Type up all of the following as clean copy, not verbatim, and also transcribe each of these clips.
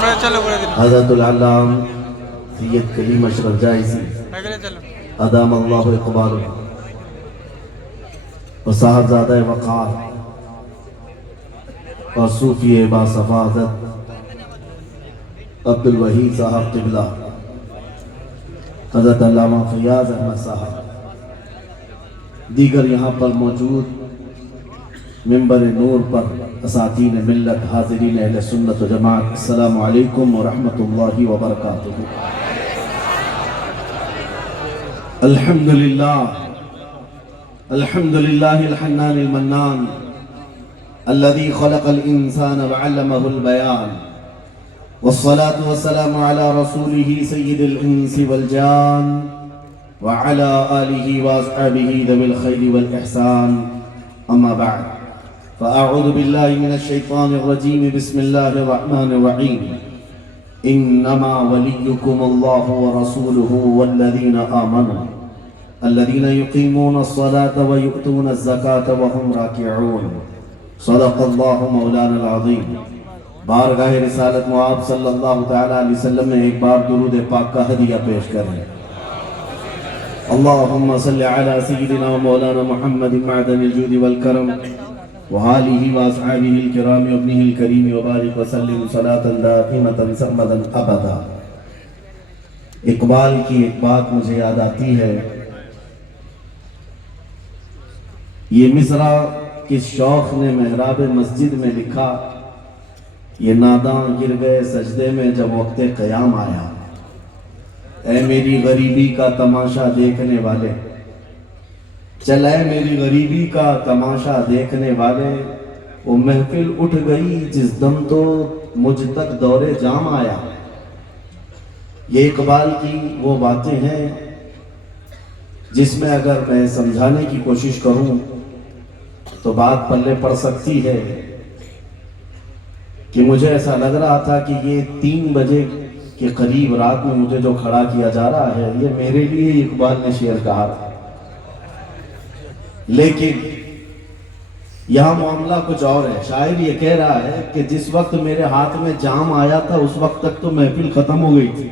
حضرت العلام سید کلیم اشرف جائزی ادام اللہ اقبال و صاحبزادہ وقار اور صوفی باصفادت عبدالوحید صاحب قبلہ حضرت علامہ فیاض احمد صاحب، دیگر یہاں پر موجود منبر نور پر اساتین ملت، حاضرین اہل سنت و جماعت، السلام علیکم ورحمۃ اللہ وبرکاتہ۔ الحمدللہ الحنان المنان الذي خلق الانسان وعلمه البيان، والصلاة والسلام على رسوله سيد الانس والجان وعلى آله واصحابه ذوي الخير والإحسان، اما بعد فأعوذ بالله من الشيطان الرجيم، بسم الله الرحمن الرحيم، إنما وليكم الله ورسوله والذين آمنوا الذين يقيمون الصلاة ويؤتون الزكاة وهم راكعون، صدق الله مولانا العظيم۔ بارگاہ رسالت معاب صلی اللہ تعالیٰ علیہ وسلم میں ایک بار درود پاک کا ہدیہ پیش کریں۔ اللہم صلی علی سیدنا مولانا محمد معدن الجود والکرم وآلہ واصحابہ الکرام وابنہ الکریم وبارک وسلم صلاة دائمة سرمدا ابدا۔ اقبال کی ایک بات مجھے یاد آتی ہے، یہ مصرع کس شوخ نے محراب مسجد میں لکھا، یہ ناداں گر گئے سجدے میں جب وقت قیام آیا، اے میری غریبی کا تماشا دیکھنے والے، چل اے میری غریبی کا تماشا دیکھنے والے، وہ محفل اٹھ گئی جس دم تو مجھ تک دور جام آیا۔ یہ اقبال کی وہ باتیں ہیں جس میں اگر میں سمجھانے کی کوشش کروں تو بات پلے پڑ سکتی ہے کہ مجھے ایسا لگ رہا تھا کہ یہ 3 بجے کے قریب رات میں مجھے جو کھڑا کیا جا رہا ہے یہ میرے لیے اقبال نے شعر کہا تھا، لیکن یہاں معاملہ کچھ اور ہے۔ شاعر یہ کہہ رہا ہے کہ جس وقت میرے ہاتھ میں جام آیا تھا اس وقت تک تو محفل ختم ہو گئی تھی،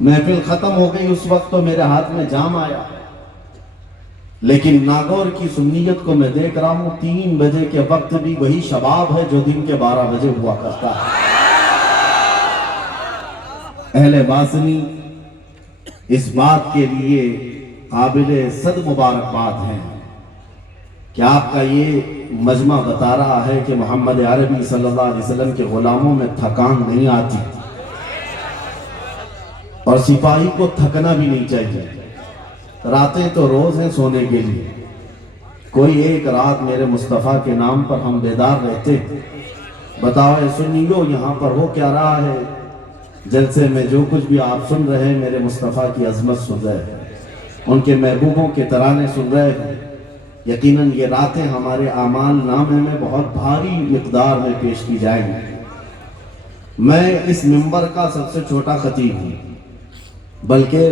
محفل ختم ہو گئی اس وقت تو میرے ہاتھ میں جام آیا، لیکن ناگور کی سنیت کو میں دیکھ رہا ہوں 3 بجے کے وقت بھی وہی شباب ہے جو دن کے 12 بجے ہوا کرتا ہے۔ اہل باسنی اس بات کے لیے قابل صد مبارکباد ہیں کہ آپ کا یہ مجمع بتا رہا ہے کہ محمد عربی صلی اللہ علیہ وسلم کے غلاموں میں تھکان نہیں آتی، اور سپاہی کو تھکنا بھی نہیں چاہیے۔ راتیں تو روز ہیں سونے کے لیے، کوئی ایک رات میرے مصطفیٰ کے نام پر ہم بیدار رہتے۔ بتاؤ اے سنیو یہاں پر ہو کیا رہا ہے؟ جلسے میں جو کچھ بھی آپ سن رہے ہیں میرے مصطفیٰ کی عظمت سن رہے ہیں، ان کے محبوبوں کے ترانے سن رہے ہیں۔ یقیناً یہ راتیں ہمارے اعمال نامے میں بہت بھاری مقدار میں پیش کی جائیں گی۔ میں اس منبر کا سب سے چھوٹا خطیب ہوں، بلکہ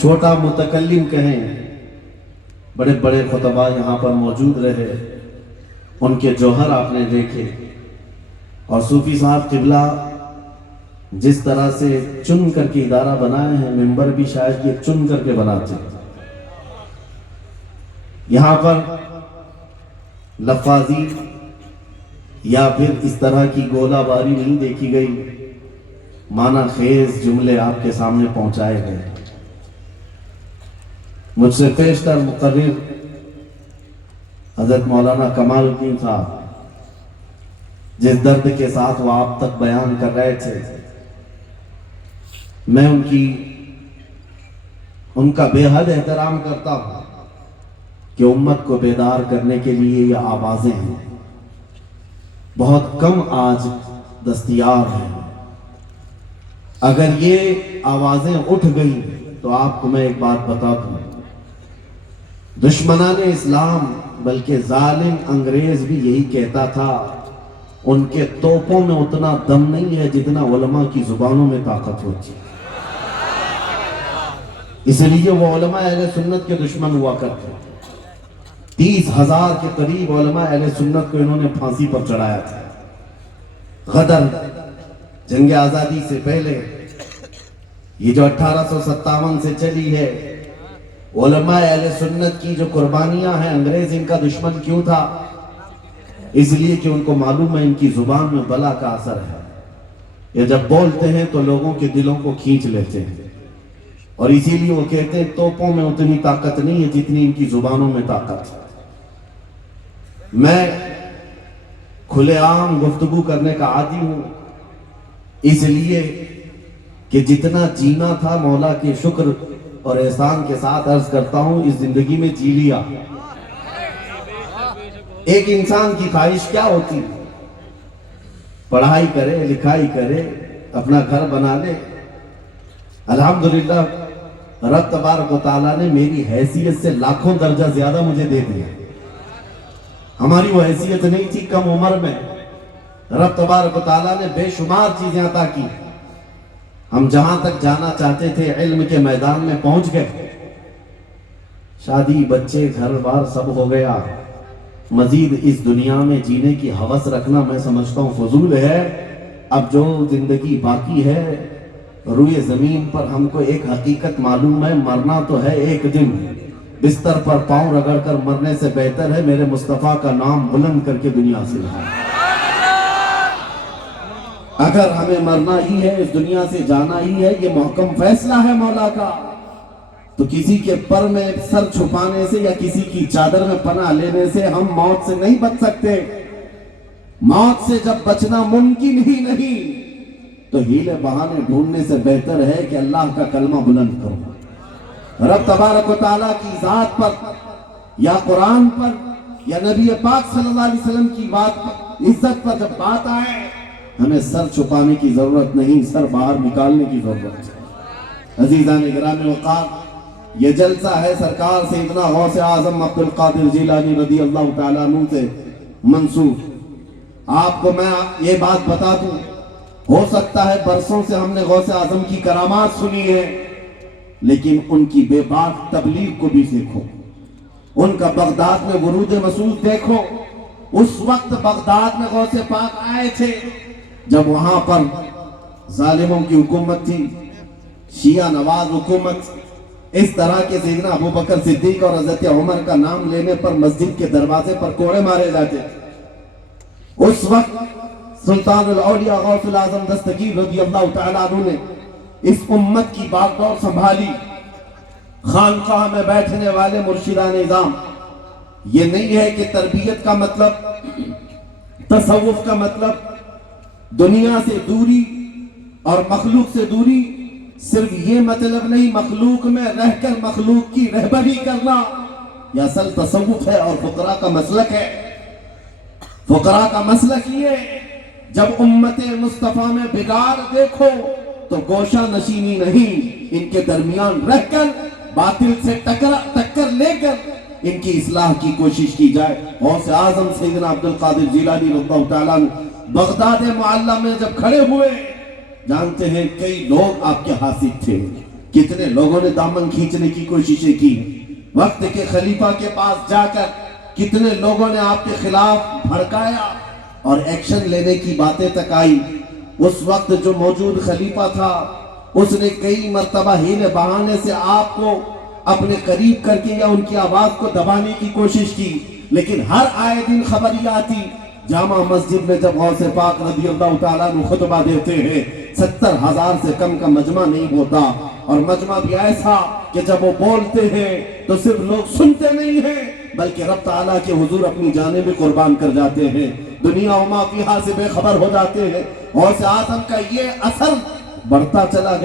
چھوٹا متکلم کہیں، بڑے بڑے خطباء یہاں پر موجود رہے، ان کے جوہر آپ نے دیکھے، اور صوفی صاحب قبلہ جس طرح سے چن کر کے ادارہ بنائے ہیں، منبر بھی شاید یہ چن کر کے بناتے ہیں۔ یہاں پر لفاظی یا پھر اس طرح کی گولہ باری نہیں دیکھی گئی، معنی خیز جملے آپ کے سامنے پہنچائے گئے۔ مجھ سے پیشتر مقرر حضرت مولانا کمال الدین صاحب جس درد کے ساتھ وہ آپ تک بیان کر رہے تھے، میں ان کا بے حد احترام کرتا ہوں کہ امت کو بیدار کرنے کے لیے یہ آوازیں ہیں، بہت کم آج دستیاب ہیں۔ اگر یہ آوازیں اٹھ گئی تو آپ کو میں ایک بات بتا دوں، دشمنان اسلام بلکہ ظالم انگریز بھی یہی کہتا تھا، ان کے توپوں میں اتنا دم نہیں ہے جتنا علماء کی زبانوں میں طاقت ہوتی ہے۔ اس لیے وہ علماء اہل سنت کے دشمن ہوا کرتے ہیں۔ 30,000 کے قریب علماء اہل سنت کو انہوں نے پھانسی پر چڑھایا تھا۔ غدر جنگ آزادی سے پہلے یہ جو 1857 سے چلی ہے، علماء اہل سنت کی جو قربانیاں ہیں، انگریز ان کا دشمن کیوں تھا؟ اس لیے کہ ان کو معلوم ہے ان کی زبان میں بلا کا اثر ہے، یہ جب بولتے ہیں تو لوگوں کے دلوں کو کھینچ لیتے ہیں، اور اسی لیے وہ کہتے ہیں توپوں میں اتنی طاقت نہیں ہے جتنی ان کی زبانوں میں طاقت ہے۔ میں کھلے عام گفتگو کرنے کا عادی ہوں، اس لیے کہ جتنا جینا تھا مولا کے شکر اور احسان کے ساتھ عرض کرتا ہوں اس زندگی میں جی لیا۔ ایک انسان کی خواہش کیا ہوتی ہے؟ پڑھائی کرے، لکھائی کرے، اپنا گھر بنا لے۔ الحمدللہ رب تبارک و تعالیٰ نے میری حیثیت سے لاکھوں درجہ زیادہ مجھے دے دیا۔ ہماری وہ حیثیت نہیں تھی کم عمر میں، رب تبارک و تعالیٰ نے بے شمار چیزیں عطا کی۔ ہم جہاں تک جانا چاہتے تھے علم کے میدان میں پہنچ گئے، شادی، بچے، گھر بار سب ہو گیا۔ مزید اس دنیا میں جینے کی ہوس رکھنا میں سمجھتا ہوں فضول ہے۔ اب جو زندگی باقی ہے روئے زمین پر، ہم کو ایک حقیقت معلوم ہے، مرنا تو ہے ایک دن۔ بستر پر پاؤں رگڑ کر مرنے سے بہتر ہے میرے مصطفیٰ کا نام بلند کر کے دنیا سے جانا۔ اگر ہمیں مرنا ہی ہے، اس دنیا سے جانا ہی ہے، یہ محکم فیصلہ ہے مولا کا، تو کسی کے پر میں سر چھپانے سے یا کسی کی چادر میں پناہ لینے سے ہم موت سے نہیں بچ سکتے۔ موت سے جب بچنا ممکن ہی نہیں تو ہیلے بہانے ڈھونڈنے سے بہتر ہے کہ اللہ کا کلمہ بلند کرو۔ رب تبارک و تعالیٰ کی ذات پر یا قرآن پر یا نبی پاک صلی اللہ علیہ وسلم کی بات پر، عزت پر جب بات آئے، ہمیں سر چھپانے کی ضرورت نہیں، سر باہر نکالنے کی ضرورت ہے۔ عزیزان گرامی وقار، یہ جلسہ ہے سرکار سیدنا غوث اعظم عبد القادر جیلانی رضی اللہ تعالیٰ عنہ سے منسوب۔ آپ کو میں یہ بات بتا دوں، ہو سکتا ہے برسوں سے ہم نے غوث اعظم کی کرامات سنی ہے، لیکن ان کی بے باک تبلیغ کو بھی دیکھو، ان کا بغداد میں ورود مسعود دیکھو۔ اس وقت بغداد میں غوث پاک آئے تھے جب وہاں پر ظالموں کی حکومت تھی، شیعہ نواز حکومت۔ اس طرح کے سیدنا ابو بکر صدیق اور حضرت عمر کا نام لینے پر مسجد کے دروازے پر کوڑے مارے جاتے تھے۔ اس وقت سلطان الاولیاء غوث الاعظم دستگیر رضی اللہ تعالیٰ عنہ نے اس امت کی باغ دور سنبھالی۔ خانقاہ میں بیٹھنے والے مرشدان نظام، یہ نہیں ہے کہ تربیت کا مطلب، تصوف کا مطلب دنیا سے دوری اور مخلوق سے دوری، صرف یہ مطلب نہیں مخلوق میں رہ کر مخلوق کی رہبری کرنا، یہ اصل تصوف ہے اور فقراء کا مسلک ہے۔ فقراء کا مسلک یہ، جب امت مصطفیٰ میں بگاڑ دیکھو تو گوشہ نشینی نہیں، ان کے درمیان رہ کر باطل سے ٹکر لے کر ان کی اصلاح کی کوشش کی جائے۔ غوث اعظم سیدنا عبد القادر جیلانی رضی اللہ تعالیٰ بغداد معلیٰ میں جب کھڑے ہوئے، جانتے ہیں کئی لوگ آپ کے حاسد تھے، کتنے لوگوں نے دامن کھینچنے کی کوششیں کی، وقت کے خلیفہ کے پاس جا کر کتنے لوگوں نے آپ کے خلاف بھڑکایا اور ایکشن لینے کی باتیں تک آئی۔ اس وقت جو موجود خلیفہ تھا اس نے کئی مرتبہ ہیلے بہانے سے آپ کو اپنے قریب کر کے یا ان کی آواز کو دبانے کی کوشش کی، لیکن ہر آئے دن خبر یہ آتی، جامع مسجد میں جب غوث پاک رضی اللہ تعالیٰ عنہ خطبہ دیتے ہیں 70,000 سے کم کا مجمع نہیں ہوتا، اور مجمع بھی ایسا کہ جب وہ بولتے ہیں تو صرف لوگ سنتے نہیں ہیں بلکہ رب تعالیٰ کے حضور اپنی جانیں بھی قربان کر جاتے ہیں، دنیا و ما فیہا سے بے خبر ہو جاتے ہیں۔ غوث اعظم کا یہ اثر بڑھتا چلا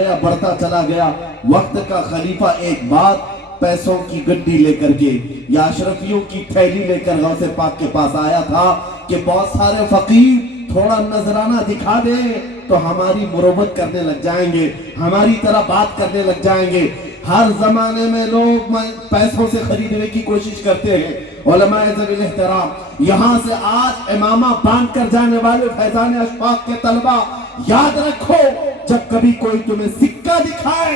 گیا۔ وقت کا خلیفہ ایک بات پیسوں کی گڈی لے کر کے یا اشرفیوں کی تھیلی لے کر غوث پاک کے پاس آیا تھا کہ بہت سارے فقیر تھوڑا نذرانہ دکھا دیں تو ہماری مروت کرنے لگ جائیں گے، ہماری طرح بات کرنے لگ جائیں گے۔ ہر زمانے میں لوگ پیسوں سے خریدنے کی کوشش کرتے ہیں۔ علماء ذوی الاحترام، یہاں سے آج امامہ باندھ کر جانے والے فیضان اشفاق کے طلبہ، یاد رکھو جب کبھی کوئی تمہیں سکہ دکھائے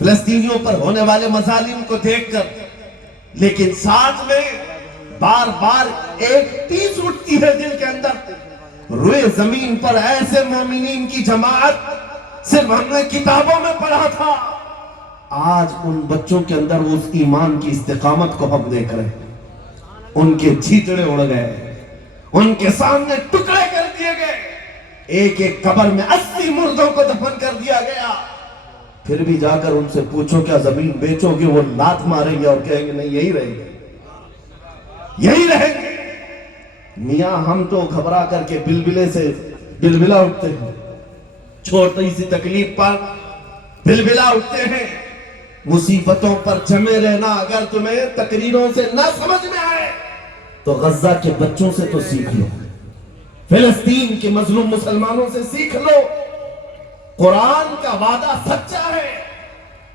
فلسطینیوں پر ہونے والے مظالم کو دیکھ کر، لیکن ساتھ میں بار بار ایک ٹیس اٹھتی ہے دل کے اندر، روئے زمین پر ایسے مومنین کی جماعت صرف ہم نے کتابوں میں پڑھا تھا، آج ان بچوں کے اندر اس ایمان کی استقامت کو ہم دیکھ رہے ہیں۔ ان کے جھیتڑے اڑ گئے، ان کے سامنے ٹکڑے کر دیے گئے، ایک ایک قبر میں 80 مردوں کو دفن کر دیا گیا۔ پھر بھی جا کر ان سے پوچھو کیا زمین بیچو گے، وہ لات ماریں گے اور کہیں گے نہیں یہی رہیں گے، یہی رہیں گے۔ میاں ہم تو گھبرا کر کے بلبلے سے بلبلا اٹھتے ہیں، چھوٹی سی تکلیف پر بلبلا اٹھتے ہیں۔ مصیبتوں پر جمے رہنا اگر تمہیں تقریروں سے نہ سمجھ میں آئے تو غزہ کے بچوں سے تو سیکھ لو، فلسطین کے مظلوم مسلمانوں سے سیکھ لو۔ قرآن کا وعدہ سچا ہے۔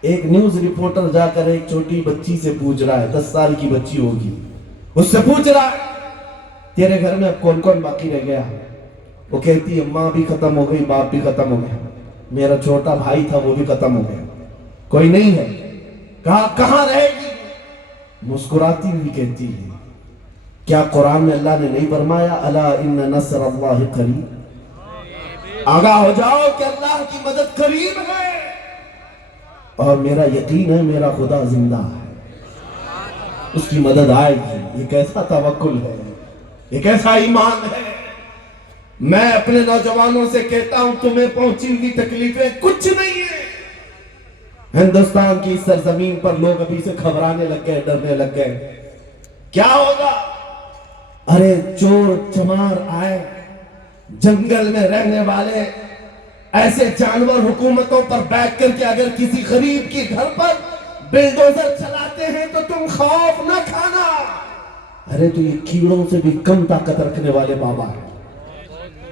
ایک نیوز رپورٹر جا کر ایک چھوٹی بچی سے پوچھ رہا ہے، 10 سال کی بچی ہوگی، اس سے پوچھ رہا ہے تیرے گھر میں اب کون کون باقی رہ گیا؟ وہ کہتی ہے ماں بھی ختم ہو گئی، باپ بھی ختم ہو گیا، میرا چھوٹا بھائی تھا وہ بھی ختم ہو گیا، کوئی نہیں ہے۔ کہا کہاں رہے گی؟ مسکراتی ہوئی کہتی ہے کیا قرآن میں اللہ نے نہیں فرمایا الا ان نصر اللہ قریب؟ آگاہ ہو جاؤ کہ اللہ کی مدد قریب ہے، اور میرا یقین ہے میرا خدا زندہ ہے، اس کی مدد آئے گی۔ یہ کیسا توکل ہے، یہ کیسا ایمان ہے۔ میں اپنے نوجوانوں سے کہتا ہوں تمہیں پہنچی ہوئی تکلیفیں کچھ نہیں ہیں۔ ہندوستان کی سرزمین پر لوگ ابھی سے گھبرانے لگ گئے، ڈرنے لگ گئے، کیا ہوگا؟ ارے چور چمار آئے، جنگل میں رہنے والے ایسے جانور حکومتوں پر بیٹھ کر کے اگر کسی غریب کی گھر پر بلڈوزر چلاتے ہیں تو تم خوف نہ کھانا۔ ارے تو یہ کیڑوں سے بھی کم طاقت رکھنے والے بابا ہیں،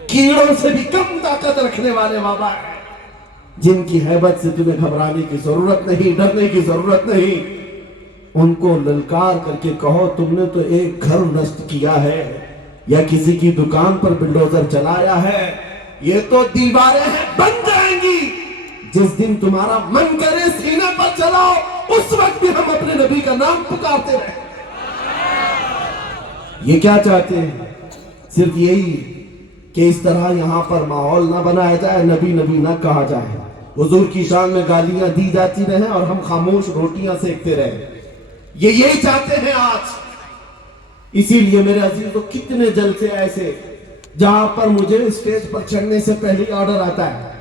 کیڑوں سے بھی کم طاقت رکھنے والے بابا ہیں، جن کی ہیبت سے تمہیں گھبرانے کی ضرورت نہیں، ڈرنے کی ضرورت نہیں۔ ان کو للکار کر کے کہو تم نے تو ایک گھر نشٹ کیا ہے یا کسی کی دکان پر بلڈوزر چلایا ہے، یہ تو دیواریں ہیں بن جائیں گی، جس دن تمہارا من کرے سینے پر چلاؤ، اس وقت بھی ہم اپنے نبی کا نام پکارتے رہے۔ یہ کیا چاہتے ہیں؟ صرف یہی کہ اس طرح یہاں پر ماحول نہ بنایا جائے، نبی نبی نہ کہا جائے، حضور کی شان میں گالیاں دی جاتی رہیں اور ہم خاموش روٹیاں سیکتے رہیں، یہ یہی چاہتے ہیں آج۔ اسی لیے میرے عزیزو کتنے جلسے ایسے جہاں پر مجھے اسٹیج پر چڑھنے سے پہلے آرڈر آتا ہے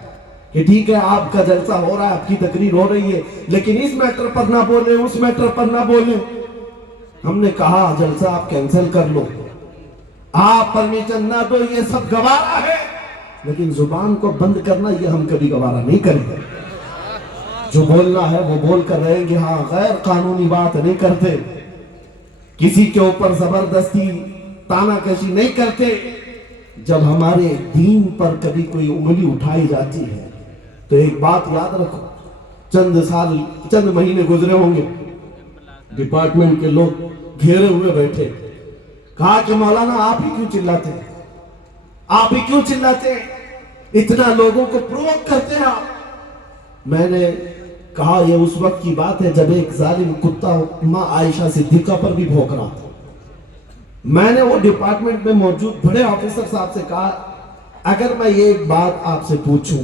کہ ٹھیک ہے آپ کا جلسہ ہو رہا ہے، آپ کی تقریر ہو رہی ہے، لیکن اس میٹر پر نہ بولیں، اس میٹر پر نہ بولیں۔ ہم نے کہا جلسہ آپ کینسل کر لو، آپ پرمیشن نہ دو، یہ سب گوارا ہے، لیکن زبان کو بند کرنا یہ ہم کبھی گوارا نہیں کریں گے۔ جو بولنا ہے وہ بول کر رہیں گے، ہاں غیر قانونی بات نہیں کرتے، کسی کے اوپر زبردستی تانا کشی نہیں کرتے۔ جب ہمارے دین پر کبھی کوئی انگلی اٹھائی جاتی ہے تو ایک بات یاد رکھو، چند مہینے گزرے ہوں گے، ڈپارٹمنٹ کے لوگ گھیرے ہوئے بیٹھے، کہا کہ مولانا آپ ہی کیوں چلاتے ہیں، آپ ہی کیوں چلاتے ہیں، اتنا لوگوں کو پرووک کرتے ہیں آپ۔ میں نے کہا یہ اس وقت کی بات ہے جب ایک ظالم کتا ماں عائشہ صدیقہ پر بھی بھونک رہا تھا۔ میں نے وہ ڈپارٹمنٹ میں موجود بڑے آفیسر صاحب سے کہا اگر میں یہ ایک بات آپ سے پوچھوں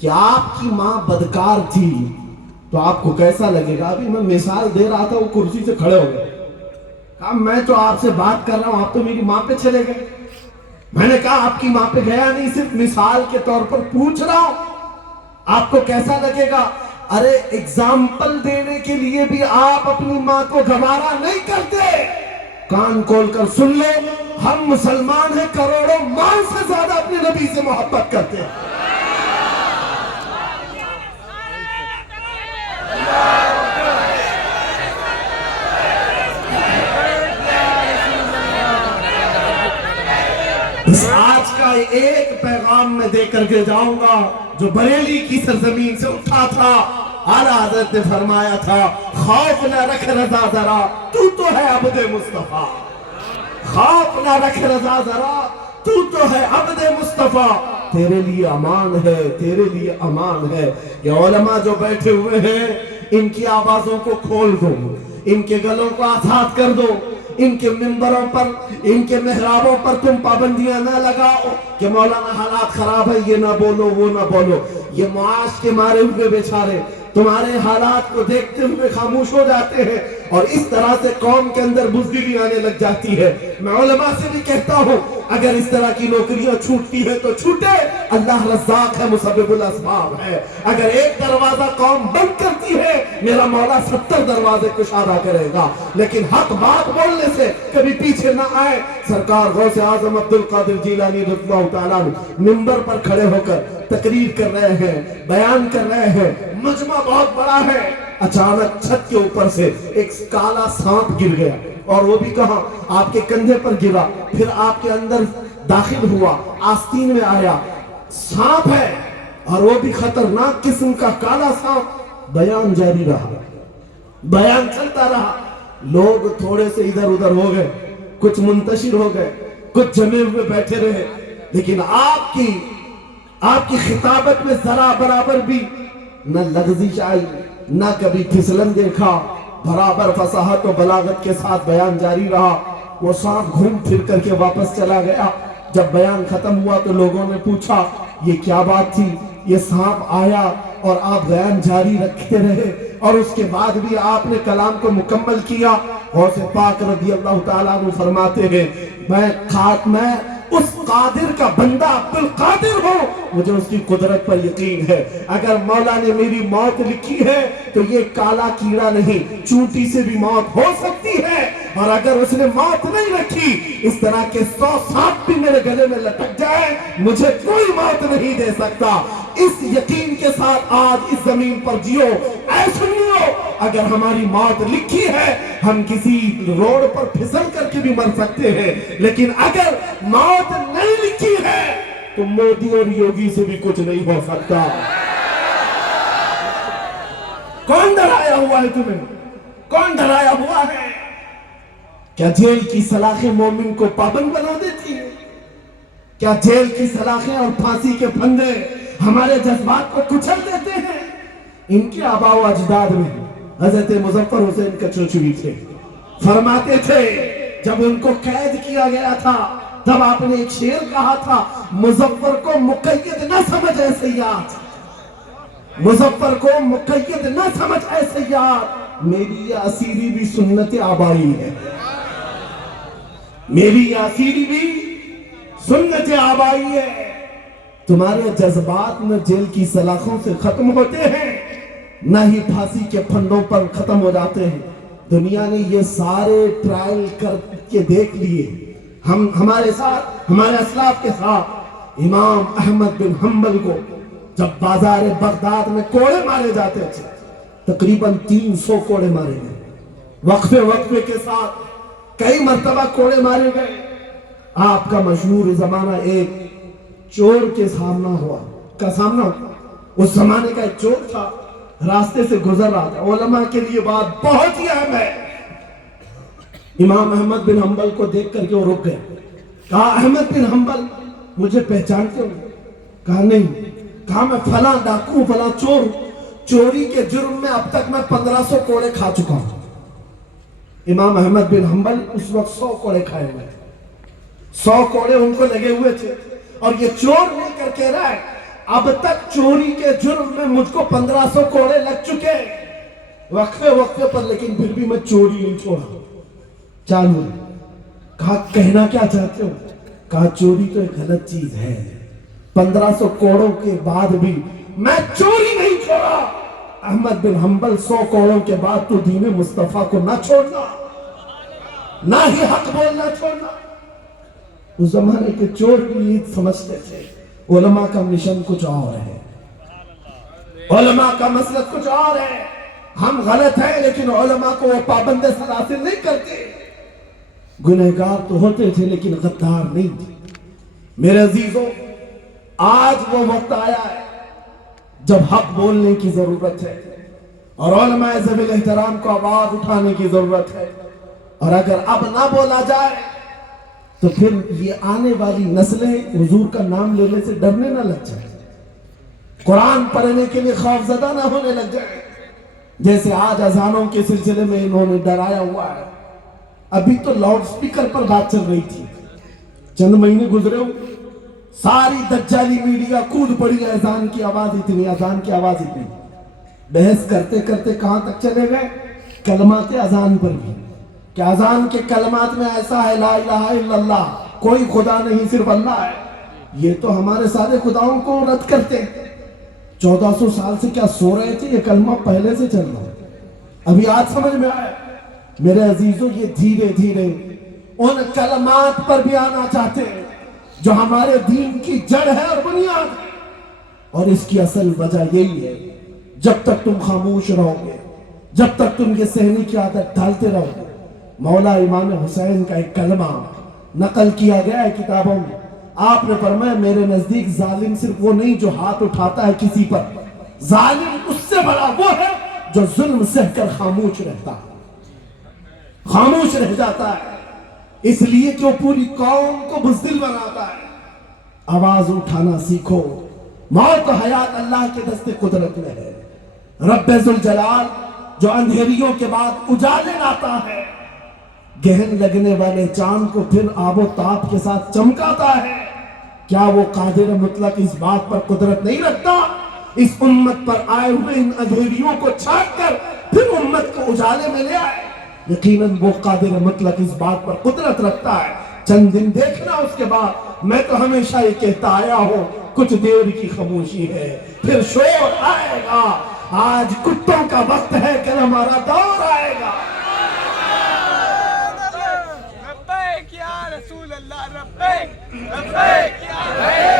کہ آپ کی ماں بدکار تھی تو آپ کو کیسا لگے گا؟ ابھی میں مثال دے رہا تھا، وہ کرسی سے کھڑے ہو گئے، کہا میں تو آپ سے بات کر رہا ہوں، آپ تو میری ماں پہ چلے گئے۔ میں نے کہا آپ کی ماں پہ گیا نہیں، صرف مثال کے طور پر پوچھ رہا ہوں، آپ کو کیسا لگے گا؟ ارے ایگزامپل دینے کے لیے بھی آپ اپنی ماں کو گوارا نہیں کرتے۔ کان کھول کر سن لو، ہم مسلمان ہیں، کروڑوں ماں سے زیادہ اپنے نبی سے محبت کرتے ہیں۔ اس آج کا ایک پیغام میں دے کر کے جاؤں گا جو بریلی کی سرزمین سے اٹھا تھا۔ اعلیٰ حضرت نے فرمایا تھا خوف نہ رکھ رضا ذرا، تو ہے عبد مصطفیٰ، خوف نہ رکھ رضا ذرا، تو ہے عبد مصطفیٰ، تیرے لیے امان ہے، تیرے لیے امان ہے۔ یہ علماء جو بیٹھے ہوئے ہیں ان کی آوازوں کو کھول دو، ان کے گلوں کو آزاد کر دو، ان کے منبروں پر، ان کے محرابوں پر تم پابندیاں نہ لگاؤ کہ مولانا حالات خراب ہے یہ نہ بولو وہ نہ بولو۔ یہ معاش کے مارے ہوئے بیچارے تمہارے حالات کو دیکھتے ہوئے خاموش ہو جاتے ہیں اور اس طرح سے قوم کے اندر بزدلی آنے لگ جاتی ہے۔ میں علماء سے بھی کہتا ہوں اگر اس طرح کی نوکریاں چھوٹتی ہیں تو چھوٹے، اللہ رزاق ہے، مسبب الاسباب ہے۔ اگر ایک دروازہ قوم بند کرتی ہے میرا مولا 70 دروازے کشادہ کرے گا، لیکن حق بات بولنے سے کبھی پیچھے نہ آئے۔ سرکار غوث اعظم عبد القادر جیلانی رضی اللہ تعالیٰ منبر پر کھڑے ہو کر تقریر کر رہے ہیں، بیان کر رہے ہیں، مجمع بہت بڑا ہے، اچانک چھت کے اوپر سے ایک کالا سانپ گر گیا، اور وہ بھی کہاں، آپ کے کندھے پر گرا، پھر آپ کے اندر داخل ہوا، آستین میں آیا، سانپ ہے اور وہ بھی خطرناک قسم کا کالا سانپ۔ بیان جاری رہا، بیان چلتا رہا، لوگ تھوڑے سے ادھر ادھر ہو گئے، کچھ منتشر ہو گئے، کچھ جمے ہوئے بیٹھے رہے، لیکن آپ کی خطابت میں ذرا برابر بھی نہ لغزش آئی، نہ کبھی پھسلن دیکھا، برابر فصاحت و بلاغت کے ساتھ بیان جاری رہا۔ وہ سانپ گھوم پھر کر کے واپس چلا گیا۔ جب بیان ختم ہوا تو لوگوں نے پوچھا یہ کیا بات تھی؟ یہ سانپ آیا اور آپ بیان جاری رکھتے رہے اور اس کے بعد بھی آپ نے کلام کو مکمل کیا۔ غوث پاک رضی اللہ تعالیٰ عنہ فرماتے ہیں میں اس قادر کا بندہ عبد القادر ہوں، مجھے اس کی قدرت پر یقین ہے۔ اگر مولا نے میری موت لکھی ہے تو یہ کالا کیڑا نہیں، چونٹی سے بھی موت ہو سکتی ہے، اور اگر اس نے موت نہیں رکھی اس طرح کے 100 سانپ بھی میرے گلے میں لٹک جائے مجھے کوئی موت نہیں دے سکتا۔ اس یقین کے ساتھ آج اس زمین پر جیو۔ اے سنیو، اگر ہماری موت لکھی ہے ہم کسی روڈ پر پھسل کر کے بھی مر سکتے ہیں، لیکن اگر موت نہیں لکھی ہے تو مودی اور یوگی سے بھی کچھ نہیں ہو سکتا۔ کون ڈرایا ہوا ہے تمہیں؟ کون ڈرایا ہوا ہے؟ کیا جیل کی سلاخیں مومن کو پابند بنا دیتی ہیں؟ کیا جیل کی سلاخیں اور پھانسی کے پھندے ہمارے جذبات کو کچل دیتے ہیں؟ ان کے آباء و اجداد میں حضرت مظفر حسین کچوچوی تھے، فرماتے تھے جب ان کو قید کیا گیا تھا تب آپ نے ایک شعر کہا تھا، مظفر کو مقید نہ سمجھ اے سیاد، مظفر کو مقید نہ سمجھ اے سیاد، میری یہ اسیری بھی سنت آبائی ہے، میری یہ اسیری بھی سنت آبائی ہے۔ تمہارے جذبات نہ جیل کی سلاخوں سے ختم ہوتے ہیں نہ ہی پھانسی کے پھندوں پر ختم ہو جاتے ہیں۔ دنیا نے یہ سارے ٹرائل کر کے دیکھ لیے، ہمارے ساتھ، ہمارے اسلاف کے ساتھ۔ امام احمد بن حنبل کو جب بازار بغداد میں کوڑے مارے جاتے تھے، تقریباً 300 کوڑے مارے گئے، وقفے کے ساتھ کئی مرتبہ کوڑے مارے گئے۔ آپ کا مشہور زمانہ ایک چور کے سامنا ہوا، اس زمانے کا ایک چور تھا، راستے سے گزر رہا تھا، علماء کے لیے بات بہت ہی اہم ہے۔ امام احمد بن حنبل کو دیکھ کر کے وہ رک گئے، کہا احمد بن حنبل مجھے پہچانتے ہو؟ کہا نہیں۔ کہا میں فلاں ڈاکو فلاں چور، چوری کے جرم میں اب تک میں 1500 کوڑے کھا چکا ہوں۔ امام احمد بن حنبل اس وقت 100 کوڑے کھائے ہوئے، 100 کوڑے ان کو لگے ہوئے تھے، اور یہ چور مل کر کہہ رہا ہے اب تک چوری کے جرم میں مجھ کو 1500 کوڑے لگ چکے، وقفے پر، لیکن پھر بھی میں چوری نہیں چھوڑا۔ چالو کہا کہنا کیا چاہتے ہو؟ کہا چوری تو ایک غلط چیز ہے، 1500 کوڑوں کے بعد بھی میں چوری نہیں چھوڑا۔ احمد بن حنبل 100 کوڑوں کے بعد تو دین مصطفیٰ کو نہ چھوڑنا، نہ ہی حق بولنا چھوڑنا۔ اس زمانے کے چور بھی یہ سمجھتے تھے علماء کا مشن کچھ اور ہے، علماء کا مسلک کچھ اور ہے، ہم غلط ہیں لیکن علماء کو وہ پابند سلاسل نہیں کرتے۔ گنہگار تو ہوتے تھے لیکن غدار نہیں تھے۔ میرے عزیزوں، آج وہ وقت آیا ہے جب حق بولنے کی ضرورت ہے اور علماء ذوی الاحترام کو آواز اٹھانے کی ضرورت ہے، اور اگر اب نہ بولا جائے تو پھر یہ آنے والی نسلیں حضور کا نام لینے سے ڈرنے نہ لگ جائیں، قرآن پڑھنے کے لیے خوف زدہ نہ ہونے لگ جائیں، جیسے آج اذانوں کے سلسلے میں انہوں نے ڈرایا ہوا ہے۔ ابھی تو لاؤڈ سپیکر پر بات چل رہی تھی، چند مہینے گزرے ہو ساری دجالی میڈیا کود پڑی، اذان کی آواز اتنی، اذان کی آواز اتنی، بحث کرتے کرتے کہاں تک چلے گئے؟ کلمات اذان پر بھی، کہ اذان کے کلمات میں ایسا ہے لا الہ الا اللہ، کوئی خدا نہیں صرف اللہ ہے۔ یہ تو ہمارے سارے خداؤں کو رد کرتے ہیں۔ 1400 سال سے کیا سو رہے تھے؟ یہ کلمہ پہلے سے چل رہا ہے، ابھی آج سمجھ میں آیا۔ میرے عزیزوں، یہ دھیرے دھیرے ان کلمات پر بھی آنا چاہتے ہیں جو ہمارے دین کی جڑ ہے اور بنیاد ہے، اور اس کی اصل وجہ یہی ہے، جب تک تم خاموش رہو گے، جب تک تم یہ سہنے کی عادت ڈالتے رہو گے۔ مولا امام حسین کا ایک کلمہ نقل کیا گیا ہے کتابوں میں، آپ نے فرمایا میرے نزدیک ظالم صرف وہ نہیں جو ہاتھ اٹھاتا ہے کسی پر، ظالم اس سے بڑا وہ ہے جو ظلم سہ کر خاموش رہتا ہے، خاموش رہ جاتا ہے، اس لیے کہ وہ پوری قوم کو بزدل بناتا ہے۔ آواز اٹھانا سیکھو، موت و حیات اللہ کے دست قدرت میں ہے۔ رب ذوالجلال جو اندھیریوں کے بعد اجالے لاتا ہے، گہن لگنے والے چاند کو پھر آب و تاب کے ساتھ چمکاتا ہے، کیا وہ قادر مطلق اس بات پر قدرت نہیں رکھتا اس امت پر آئے ہوئے ان اندھیریوں کو چھانٹ کر پھر امت کو اجالے میں لے آئے؟ یقیناً وہ قادر مطلق اس بات پر قدرت رکھتا ہے۔ چند دن دیکھنا، اس کے بعد میں تو ہمیشہ یہ کہتا آیا ہوں، کچھ دیر کی خاموشی ہے پھر شور آئے گا۔ آج کتوں کا وقت ہے، کل ہمارا دور آئے گا۔ لبیک یا رسول اللہ، لبیک لبیک یا رسول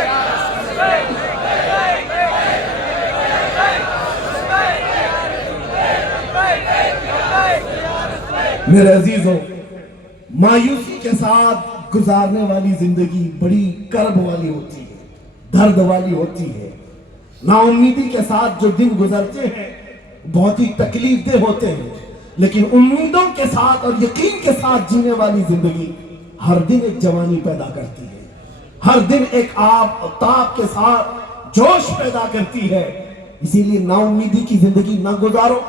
میرے عزیزوں، مایوسی کے ساتھ گزارنے والی زندگی بڑی کرب والی ہوتی ہے، درد والی ہوتی ہے۔ نا امیدی کے ساتھ جو دن گزرتے ہیں بہت ہی تکلیف دہ ہوتے ہیں، لیکن امیدوں کے ساتھ اور یقین کے ساتھ جینے والی زندگی ہر دن ایک جوانی پیدا کرتی ہے، ہر دن ایک آب تاب کے ساتھ جوش پیدا کرتی ہے۔ اسی لیے نا امیدی کی زندگی نہ گزارو،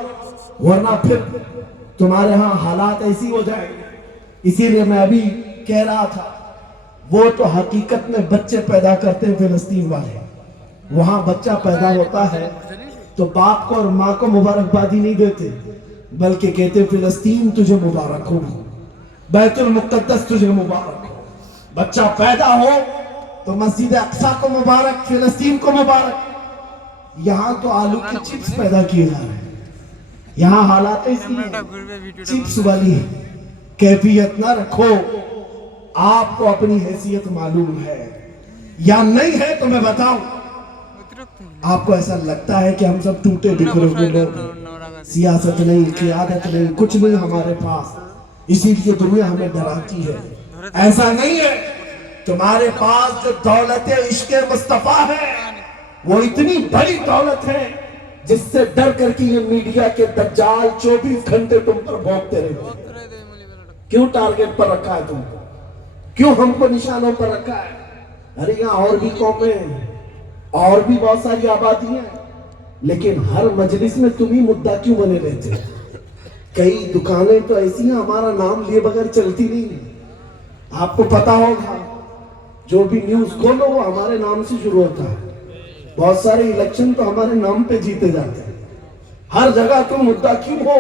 ورنہ پھر تمہارے ہاں حالات ایسی ہو جائیں گے۔ اسی لیے میں ابھی کہہ رہا تھا، وہ تو حقیقت میں بچے پیدا کرتے ہیں فلسطین والے، وہاں بچہ پیدا ہوتا ہے تو باپ کو اور ماں کو مبارکبادی نہیں دیتے، بلکہ کہتے فلسطین تجھے مبارک ہو، بیت المقدس تجھے مبارک ہو۔ بچہ پیدا ہو تو مسجد اقصی کو مبارک، فلسطین کو مبارک۔ یہاں تو آلو کے چپس پیدا کیے جا رہے ہیں، یہاں حالات ایسی ہیں، چپس والی ہے، کیفیت نہ رکھو۔ آپ کو اپنی حیثیت معلوم ہے یا نہیں ہے تو میں بتاؤں، آپ کو ایسا لگتا ہے کہ ہم سب ٹوٹے بکھرے ہوئے لوگ ہیں، سیاست نہیں، قیادت نہیں، کچھ نہیں ہمارے پاس، اسی لیے دنیا ہمیں ڈراتی ہے۔ ایسا نہیں ہے، تمہارے پاس جو دولت عشق مصطفیٰ ہے وہ اتنی بڑی دولت ہے جس سے ڈر کر کے یہ میڈیا کے دجال 24 گھنٹے تم پر بھونکتے رہتے۔ کیوں ٹارگٹ پر رکھا ہے تم کو؟ کیوں ہم کو نشانوں پر رکھا ہے؟ ارے یہاں اور بھی قومیں ہیں، اور بھی بہت ساری آبادی ہیں، لیکن ہر مجلس میں تم ہی مدعا کیوں بنے رہتے؟ کئی دکانیں تو ایسی ہیں ہمارا نام لیے بغیر چلتی نہیں۔ آپ کو پتا ہوگا، جو بھی نیوز کھولو وہ ہمارے نام سے شروع ہوتا ہے، بہت سارے الیکشن تو ہمارے نام پہ جیتے جاتے ہیں۔ ہر جگہ تم مدعا کیوں ہو؟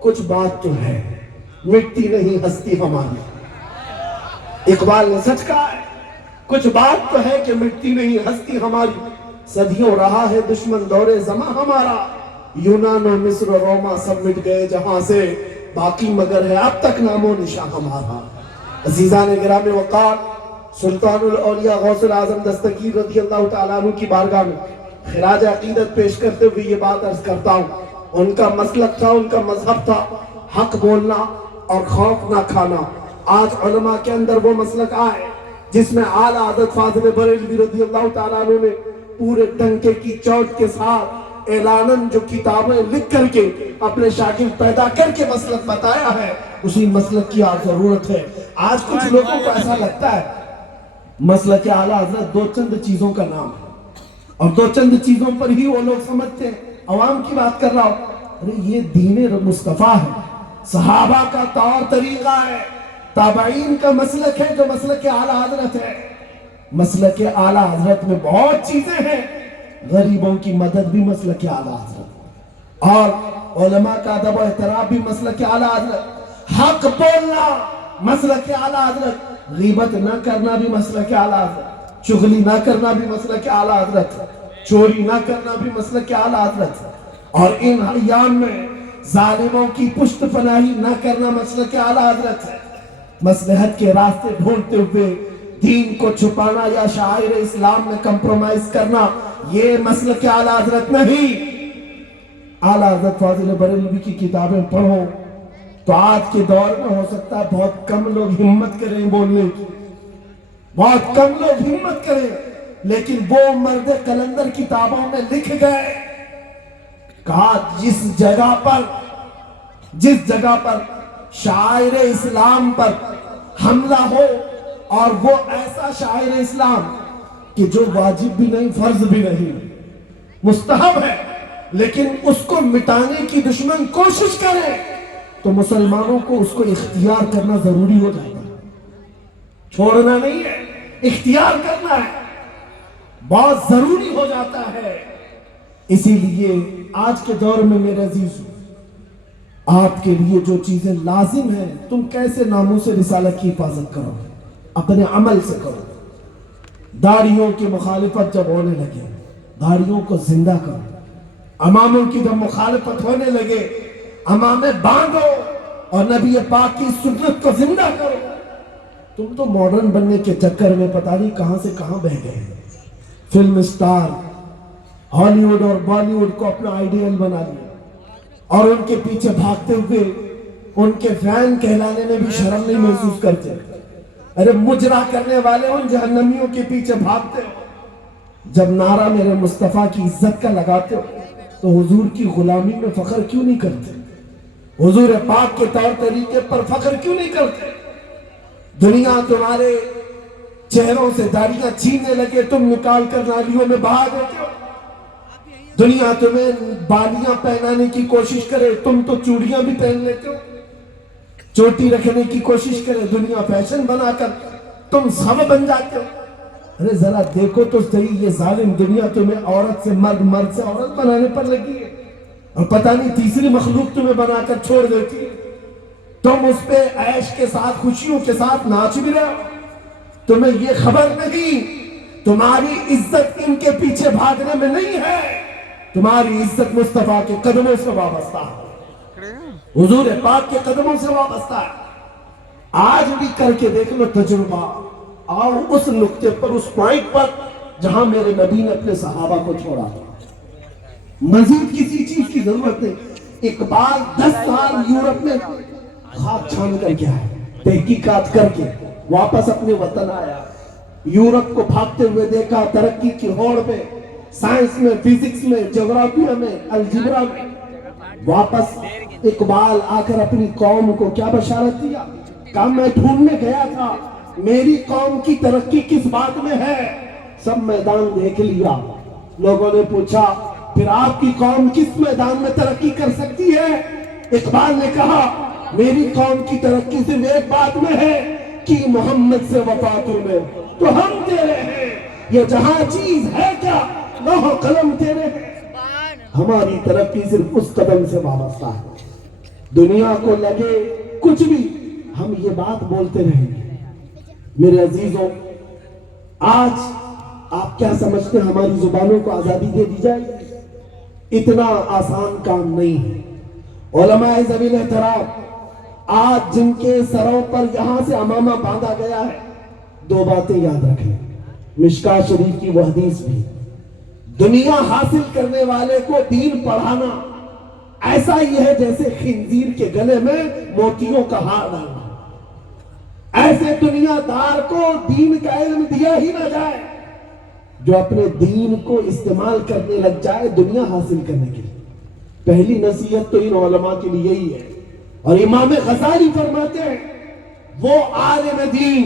کچھ بات تو ہے، مٹتی نہیں ہستی ہماری۔ اقبال نے سچ کہا ہے، کچھ بات تو ہے کہ مٹتی نہیں ہستی ہماری، صدیوں رہا ہے دشمن دور زماں ہمارا، یونان و مصر و روما سب مٹ گئے جہاں سے، باقی مگر ہے اب تک نام و نشاں ہمارا۔ عزیزان گرامی وقار، سلطان الاولیاء غوث العظم دستگیر رضی اللہ تعالیٰ عنہ کی بارگاہ میں خراج عقیدت پیش کرتے ہوئے یہ بات عرض کرتا ہوں، ان کا مسلک تھا، ان کا مذہب تھا حق بولنا اور خوف نہ کھانا۔ آج علماء کے اندر وہ مسلک آئے جس میں اعلیٰ حضرت فاضل بریلوی رضی اللہ تعالیٰ عنہ نے پورے ٹنکے کی چوٹ کے ساتھ اعلاناً جو کتابیں لکھ کر کے اپنے شاگرد پیدا کر کے مسلک بتایا ہے، اسی مسلک کی آج ضرورت ہے. آج کچھ لوگوں کو ایسا لگتا ہے مسلک اعلیٰ حضرت دو چند چیزوں کا نام ہے اور دو چند چیزوں پر ہی وہ لوگ سمجھتے ہیں. عوام کی بات کر رہا ہوں. ارے یہ دین مصطفیٰ ہے, صحابہ کا طور طریقہ ہے, تابعین کا مسلک ہے جو مسلک اعلیٰ حضرت ہے. مسلک اعلیٰ حضرت میں بہت چیزیں ہیں. غریبوں کی مدد بھی مسلک اعلیٰ حضرت, اور علماء کا ادب و احترام بھی مسلک اعلیٰ حضرت, حق بولنا مسلک اعلیٰ حضرت, غیبت نہ کرنا بھی مسلک اعلیٰ حضرت, چغلی نہ کرنا بھی مسلک اعلیٰ حضرت, چوری نہ کرنا بھی مسلک اعلیٰ حضرت, اور ان ایام میں ظالموں کی پشت پناہی نہ کرنا مسلک اعلیٰ حضرت ہے. مصلحت کے راستے ڈھونڈتے ہوئے دین کو چھپانا یا شاعر اسلام میں کمپرومائز کرنا یہ مسلک اعلیٰ حضرت نہیں. اعلیٰ حضرت فاضل بریلوی کی کتابیں پڑھو تو آج کے دور میں ہو سکتا ہے بہت کم لوگ ہمت کریں بولنے کی, بہت کم لوگ ہمت کریں, لیکن وہ مرد قلندر کتابوں میں لکھ گئے, کہا جس جگہ پر شاعر اسلام پر حملہ ہو اور وہ ایسا شاعر اسلام کہ جو واجب بھی نہیں فرض بھی نہیں مستحب ہے, لیکن اس کو مٹانے کی دشمن کوشش کرے تو مسلمانوں کو اس کو اختیار کرنا ضروری ہو جاتا ہے. چھوڑنا نہیں ہے, اختیار کرنا ہے, بہت ضروری ہو جاتا ہے. اسی لیے آج کے دور میں میرے عزیزو آپ کے لیے جو چیزیں لازم ہیں, تم کیسے ناموس رسالت کی حفاظت کرو, اپنے عمل سے کرو. داڑھیوں کی مخالفت جب ہونے لگے داڑھیوں کو زندہ کرو, اماموں کی جب مخالفت ہونے لگے امامے باندھو اور نبی پاک کی سنت کو زندہ کرو. تم تو ماڈرن بننے کے چکر میں پتہ نہیں کہاں سے کہاں بہ گئے. فلم سٹار ہالی ووڈ اور بالی ووڈ کو اپنا آئیڈیل بنا لیا اور ان کے پیچھے بھاگتے ہوئے ان کے فین کہلانے میں بھی شرم نہیں محسوس کرتے. ارے مجرا کرنے والے ان جہنمیوں کے پیچھے بھاگتے ہو. جب نعرہ میرے مصطفیٰ کی عزت کا لگاتے ہو تو حضور کی غلامی میں فخر کیوں نہیں کرتے, حضور پاک کے طور طریقے پر فخر کیوں نہیں کرتے. دنیا تمہارے چہروں سے داڑیاں چھیننے لگے, تم نکال کر نالیوں میں بہا دیتے ہو. دنیا تمہیں بالیاں پہنانے کی کوشش کرے, تم تو چوڑیاں بھی پہن لیتے ہو. چوٹی رکھنے کی کوشش کرے, دنیا فیشن بنا کر تم سب بن جاتے ہو. ارے ذرا دیکھو تو صحیح, یہ ظالم دنیا تمہیں عورت سے مرد, مرد سے عورت بنانے پر لگی ہے اور پتہ نہیں تیسری مخلوق تمہیں بنا کر چھوڑ دیتی ہے. تم اس پہ عیش کے ساتھ خوشیوں کے ساتھ ناچ بھی رہے ہو. تمہیں یہ خبر نہیں تمہاری عزت ان کے پیچھے بھاگنے میں نہیں ہے, تمہاری عزت مصطفیٰ کے قدموں سے وابستہ ہے, حضور پاک کے قدموں سے وابستہ ہے. آج بھی کر کے دیکھ لو تجربہ, آؤ اس نقطے پر, اس پوائنٹ پر جہاں میرے نبی نے اپنے صحابہ کو چھوڑا تھا. مزید کسی چیز کی ضرورت نہیں. اقبال 10 سال یورپ میں خاک چھان کر کے آیا, تحقیقات کر کے واپس اپنے وطن آیا. یورپ کو بھاگتے ہوئے دیکھا, ترقی کی ہوڑ میں, سائنس میں, فزکس میں, جغرافیہ میں, الجبرا میں. واپس اقبال آ کر اپنی قوم کو کیا بشارت دیا, کہا میں ڈھونڈنے گیا تھا میری قوم کی ترقی کس بات میں ہے. سب میدان دیکھ لیا. لوگوں نے پوچھا پھر آپ کی قوم کس میدان میں ترقی کر سکتی ہے. اقبال نے کہا میری قوم کی ترقی صرف ایک بات میں ہے کہ محمد سے وفاتوں میں تو ہم تیرے ہیں, یہ جہاں چیز ہے کیا لوح و قلم تیرے ہیں. ہماری ترقی صرف اس قدم سے وابستہ ہے. دنیا کو لگے کچھ بھی, ہم یہ بات بولتے رہیں گے. میرے عزیزوں, آج آپ کیا سمجھتے ہیں ہماری زبانوں کو آزادی دے دی جائے گی؟ اتنا آسان کام نہیں ہے. علماء ذوی احترام آج جن کے سروں پر یہاں سے امامہ باندھا گیا ہے, 2 باتیں یاد رکھیں. مشکاۃ شریف کی وہ حدیث بھی, دنیا حاصل کرنے والے کو دین پڑھانا ایسا ہی ہے جیسے خنزیر کے گلے میں موتیوں کا ہار ڈالنا. ایسے دنیا دار کو دین کا علم دیا ہی نہ جائے جو اپنے دین کو استعمال کرنے لگ جائے دنیا حاصل کرنے کے لیے. پہلی نصیحت تو ان علماء کے لیے یہی ہے, اور امام غزالی فرماتے ہیں وہ عالم دین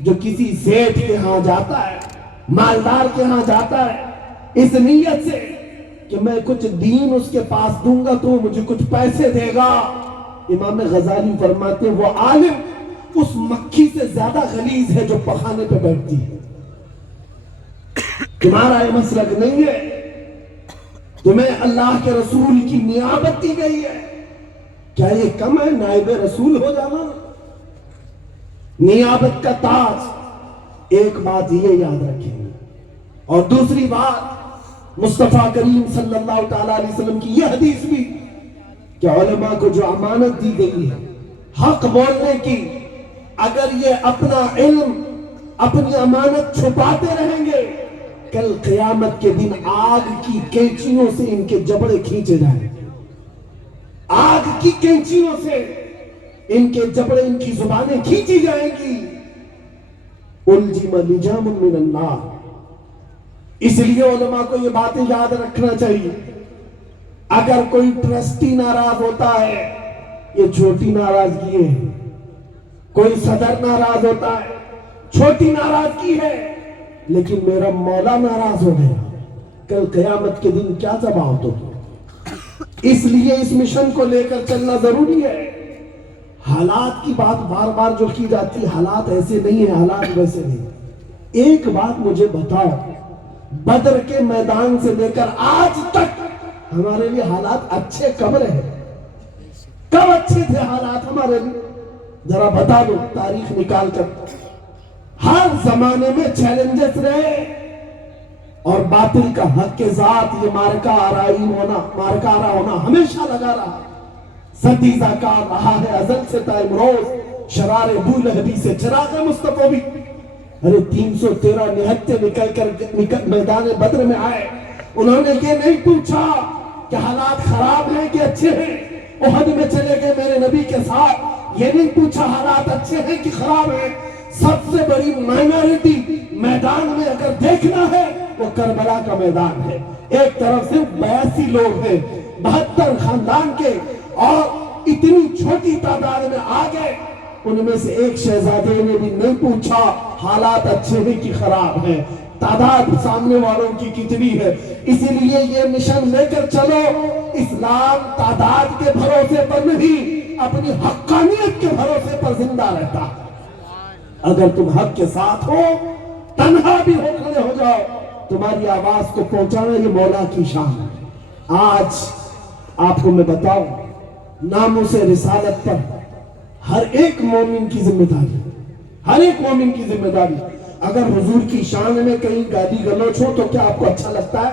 جو کسی سیٹھ کے ہاں جاتا ہے، مالدار کے ہاں جاتا ہے اس نیت سے کہ میں کچھ دین اس کے پاس دوں گا تو مجھے کچھ پیسے دے گا، امام غزالی فرماتے ہیں وہ عالم اس مکھی سے زیادہ غلیظ ہے جو پخانے پہ بیٹھتی ہے۔ تمہارا یہ مسلک نہیں ہے، تمہیں اللہ کے رسول کی نیابت دی گئی ہے، کیا یہ کم ہے نائب رسول ہو جانا؟ نیابت کا تاج۔ ایک بات یہ یاد رکھیں، اور دوسری بات مصطفیٰ کریم صلی اللہ تعالی علیہ وسلم کی یہ حدیث بھی کہ علماء کو جو امانت دی گئی ہے حق بولنے کی، اگر یہ اپنا علم اپنی امانت چھپاتے رہیں گے کل قیامت کے دن آگ کی کینچیوں سے ان کے جبڑے کھینچے جائیں گے، آگ کی کینچیوں سے ان کے جبڑے، ان کی زبانیں کھینچی جائیں گی۔ الجم لجام من النار۔ اس لیے علماء کو یہ باتیں یاد رکھنا چاہیے، اگر کوئی ٹرسٹی ناراض ہوتا ہے یہ چھوٹی ناراضگی ہے، کوئی صدر ناراض ہوتا ہے چھوٹی ناراضگی ہے، لیکن میرا مولا ناراض ہو گیا کل قیامت کے دن کیا جواب دو؟ اس لیے اس مشن کو لے کر چلنا ضروری ہے۔ حالات کی بات بار بار جو کی جاتی ہے، حالات ایسے نہیں ہیں، حالات ویسے نہیں۔ ایک بات مجھے بتاؤ، بدر کے میدان سے لے کر آج تک ہمارے لیے حالات اچھے کب رہے؟ کب اچھے تھے حالات ہمارے لیے؟ ذرا بتا دو تاریخ نکال کر۔ ہر زمانے میں چیلنجز رہے، اور باطل کا حق کے ذات یہ مارکہ آرا ہونا ہمیشہ لگا رہا، ستیزہ کار رہا ہے ازل سے تا امروز، شرار ابو لہبی سے چراغ مصطفیٰ بھی۔ ارے 313 نہتے نکل کر میدان بدر میں آئے، انہوں نے یہ نہیں پوچھا کہ حالات خراب ہیں کہ اچھے ہیں، احد میں چلے گئے میرے نبی کے ساتھ، یہ نہیں پوچھا حالات اچھے ہیں کہ خراب ہیں۔ سب سے بڑی مائنورٹی میدان میں اگر دیکھنا ہے وہ کربلا کا میدان ہے۔ ایک طرف سے 82 لوگ ہیں 72 خاندان کے، اور اتنی چھوٹی تعداد میں آ گئے، ان میں سے ایک شہزادے نے بھی نہیں پوچھا حالات اچھے ہیں کہ خراب ہیں، تعداد سامنے والوں کی کتنی ہے۔ اسی لیے یہ مشن لے کر چلو، اسلام تعداد کے بھروسے پر نہیں اپنی حقانیت کے بھروسے پر زندہ رہتا ہے۔ اگر تم حق کے ساتھ ہو، تنہا بھی ہو کھڑے ہو جاؤ، تمہاری آواز کو پہنچانا یہ مولا کی شان ہے۔ آج آپ کو میں بتاؤں، ناموس رسالت پر ہر ایک مومن کی ذمہ داری، ہر ایک مومن کی ذمہ داری۔ اگر حضور کی شان میں کہیں گالی گلوچ ہو تو کیا آپ کو اچھا لگتا ہے؟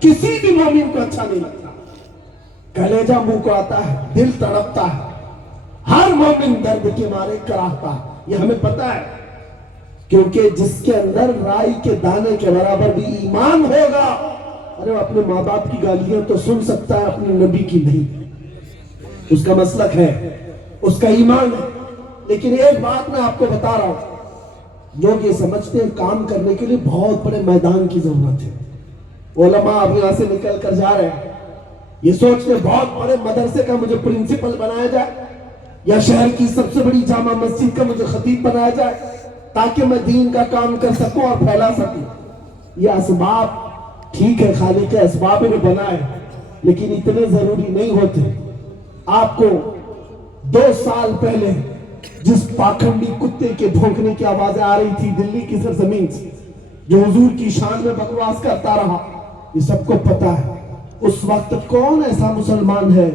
کسی بھی مومن کو اچھا نہیں لگتا، کلیجہ منہ کو آتا ہے، دل تڑپتا ہے، ہر مومن درد کے مارے کراہتا ہے، یہ ہمیں پتا ہے، کیونکہ جس کے اندر رائی کے دانے کے برابر بھی ایمان ہوگا، ارے وہ اپنے ماں باپ کی گالیاں تو سن سکتا ہے، اپنے نبی کی نہیں۔ اس کا مسلک ہے، اس کا ایمان ہے۔ لیکن ایک بات میں آپ کو بتا رہا ہوں، لوگ یہ سمجھتے ہیں کام کرنے کے لیے بہت بڑے میدان کی ضرورت ہے۔ علماء اب یہاں سے نکل کر جا رہے ہیں، یہ سوچتے ہیں بہت بڑے مدرسے کا مجھے پرنسپل بنایا جائے، یا شہر کی سب سے بڑی جامع مسجد کا مجھے خطیب بنایا جائے تاکہ میں دین کا کام کر سکوں اور پھیلا سکوں۔ یہ اسباب ٹھیک ہے، خالق کے اسباب نے بنائے، لیکن اتنے ضروری نہیں ہوتے۔ آپ کو 2 سال پہلے جس پاکھنڈی کتے کے بھونکنے کی آوازیں آ رہی تھی دلی کی سرزمین سے، جو حضور کی شان میں بکواس کرتا رہا، یہ سب کو پتا ہے۔ اس وقت کون ایسا مسلمان ہے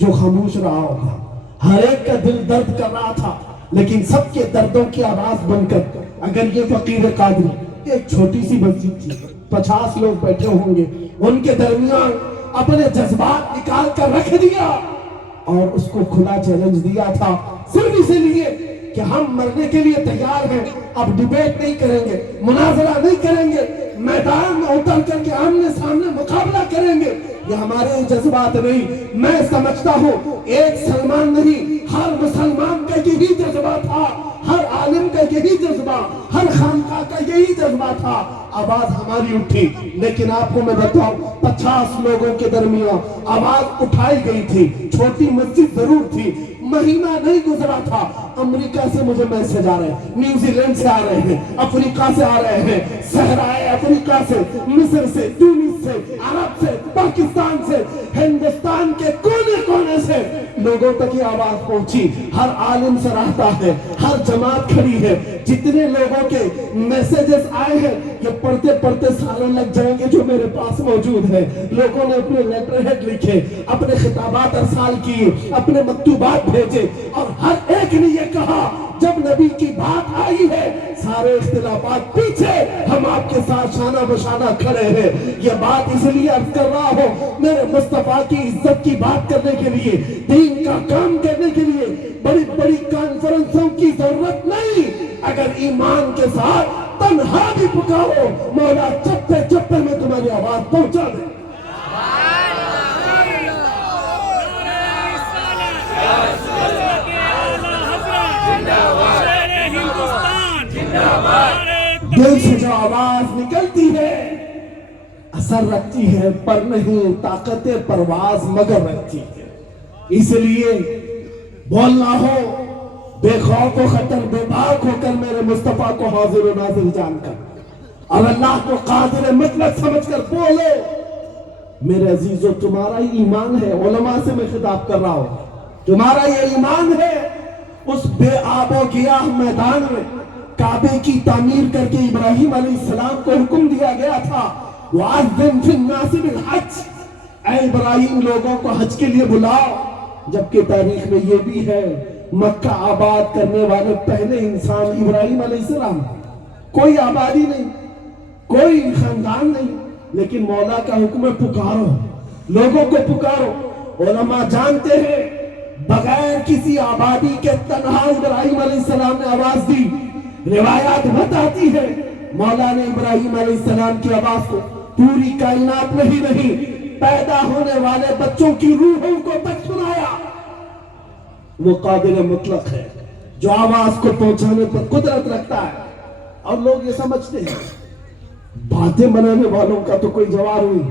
جو خاموش رہا ہوگا؟ ہر ایک کا دل درد کر رہا تھا، لیکن سب کے دردوں کی آواز بن کر اگر یہ فقیر قادری، ایک چھوٹی سی مسجد تھی، 50 لوگ بیٹھے ہوں گے، ان کے درمیان اپنے جذبات نکال کر رکھ دیا اور اس کو کھلا چیلنج دیا تھا، صرف اس لیے کہ ہم مرنے کے لیے تیار ہیں، اب ڈیبیٹ نہیں کریں گے، مناظرہ نہیں کریں گے، میدان میں اتر کر کے آمنے سامنے مقابلہ کریں گے، یہ ہمارے جذبات نہیں۔ میں سمجھتا ہوں ایک سلمان نہیں، ہر مسلمان کا یہی جذبہ تھا، ہر عالم کا یہی جذبہ، ہر خانقاہ کا یہی جذبہ تھا. آواز ہماری اٹھی، لیکن آپ کو میں بتاؤں 50 لوگوں کے درمیان آواز اٹھائی گئی تھی. چھوٹی مسجد ضرور تھی، مہینہ نہیں گزرا تھا، امریکہ سے مجھے میسج آ رہے ہیں، نیوزی لینڈ سے آ رہے ہیں، افریقہ سے آ رہے ہیں، صحرائے افریقہ سے، مصر سے، تونس سے، عرب سے، پاکستان سے، ہندوستان کے کونے کونے سے لوگوں تک یہ آواز پہنچی. ہر عالم سراہتا ہے، ہر جماعت کھڑی ہے. جتنے لوگوں کے میسیجز آئے ہیں یہ پڑھتے پڑھتے سالوں لگ جائیں گے جو میرے پاس موجود ہے. لوگوں نے اپنے لیٹر ہیڈ لکھے، اپنے خطابات ارسال کیے، اپنے مکتوبات بھیجے، اور ہر ایک نے یہ کہا جب نبی کی بات آئی ہے سارے اختلافات پیچھے، ہم آپ کے ساتھ شانہ بشانہ کھڑے ہیں. یہ بات اس لیے عرض کر رہا ہوں میرے مصطفیٰ کی عزت کی بات کرنے کے لیے، دین کا کام کرنے کے لیے بڑی بڑی کانفرنسوں کی ضرورت نہیں. اگر ایمان کے ساتھ تنہا بھی پکارو مولا چپے چپے میں تمہاری آواز پہنچا دے. دل سے جو آواز نکلتی ہے اثر رکھتی ہے، پر نہیں طاقت پرواز مگر رکھتی ہے. اس لیے بولنا ہو بے خوف و خطر، بے باک ہو کر میرے مصطفیٰ کو حاضر و ناظر جان کر، اور اللہ کو قادر مطلق سمجھ کر بولو. میرے عزیزو تمہارا ہی ایمان ہے، علماء سے میں خطاب کر رہا ہوں، تمہارا یہ ایمان ہے. اس بے آب و گیاہ میدان میں کعبے کی تعمیر کر کے ابراہیم علیہ السلام کو حکم دیا گیا تھا وَأَذِّن فِي النَّاسِ بِالْحَجِّ، اے ابراہیم لوگوں کو حج کے لیے بلاؤ. جبکہ تاریخ میں یہ بھی ہے مکہ آباد کرنے والے پہلے انسان ابراہیم علیہ السلام. کوئی آبادی نہیں، کوئی خاندان نہیں، لیکن مولا کا حکم ہے پکارو، لوگوں کو پکارو. علماء جانتے ہیں بغیر کسی آبادی کے تنہا ابراہیم علیہ السلام نے آواز دی. روایات بتاتی ہے مولا نے ابراہیم علیہ السلام کی آواز کو پوری کائنات میں ہی نہیں پیدا ہونے والے بچوں کی روحوں کو تک سنایا. وہ قادر مطلق ہے جو آواز کو پہنچانے پر قدرت رکھتا ہے. اور لوگ یہ سمجھتے ہیں باتیں بنانے والوں کا تو کوئی جواب نہیں.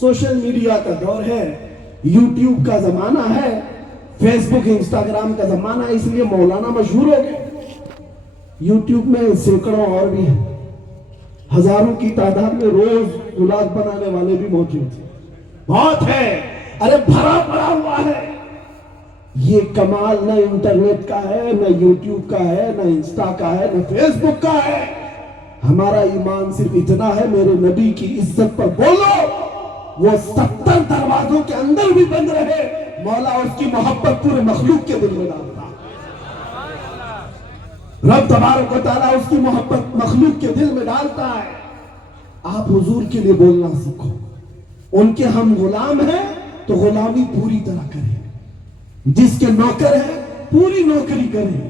سوشل میڈیا کا دور ہے، یوٹیوب کا زمانہ ہے، فیس بک انسٹاگرام کا زمانہ ہے، اس لیے مولانا مشہور ہو گئے. یوٹیوب میں سینکڑوں اور بھی ہیں، ہزاروں کی تعداد میں روز ولاگ بنانے والے بھی موجود ہیں. بہت ہے، ارے بھرا پڑا ہوا ہے. یہ کمال نہ انٹرنیٹ کا ہے، نہ یوٹیوب کا ہے، نہ انسٹا کا ہے، نہ فیس بک کا ہے. ہمارا ایمان صرف اتنا ہے میرے نبی کی عزت پر بولو. وہ 70 دروازوں کے اندر بھی بند رہے، مولا اس کی محبت پورے مخلوق کے دل میں ڈالتا. رب تبارک و تعالیٰ اس کی محبت مخلوق کے دل میں ڈالتا ہے. آپ حضور کے لیے بولنا سیکھو. ان کے ہم غلام ہیں تو غلامی پوری طرح کریں، جس کے نوکر ہیں پوری نوکری کریں.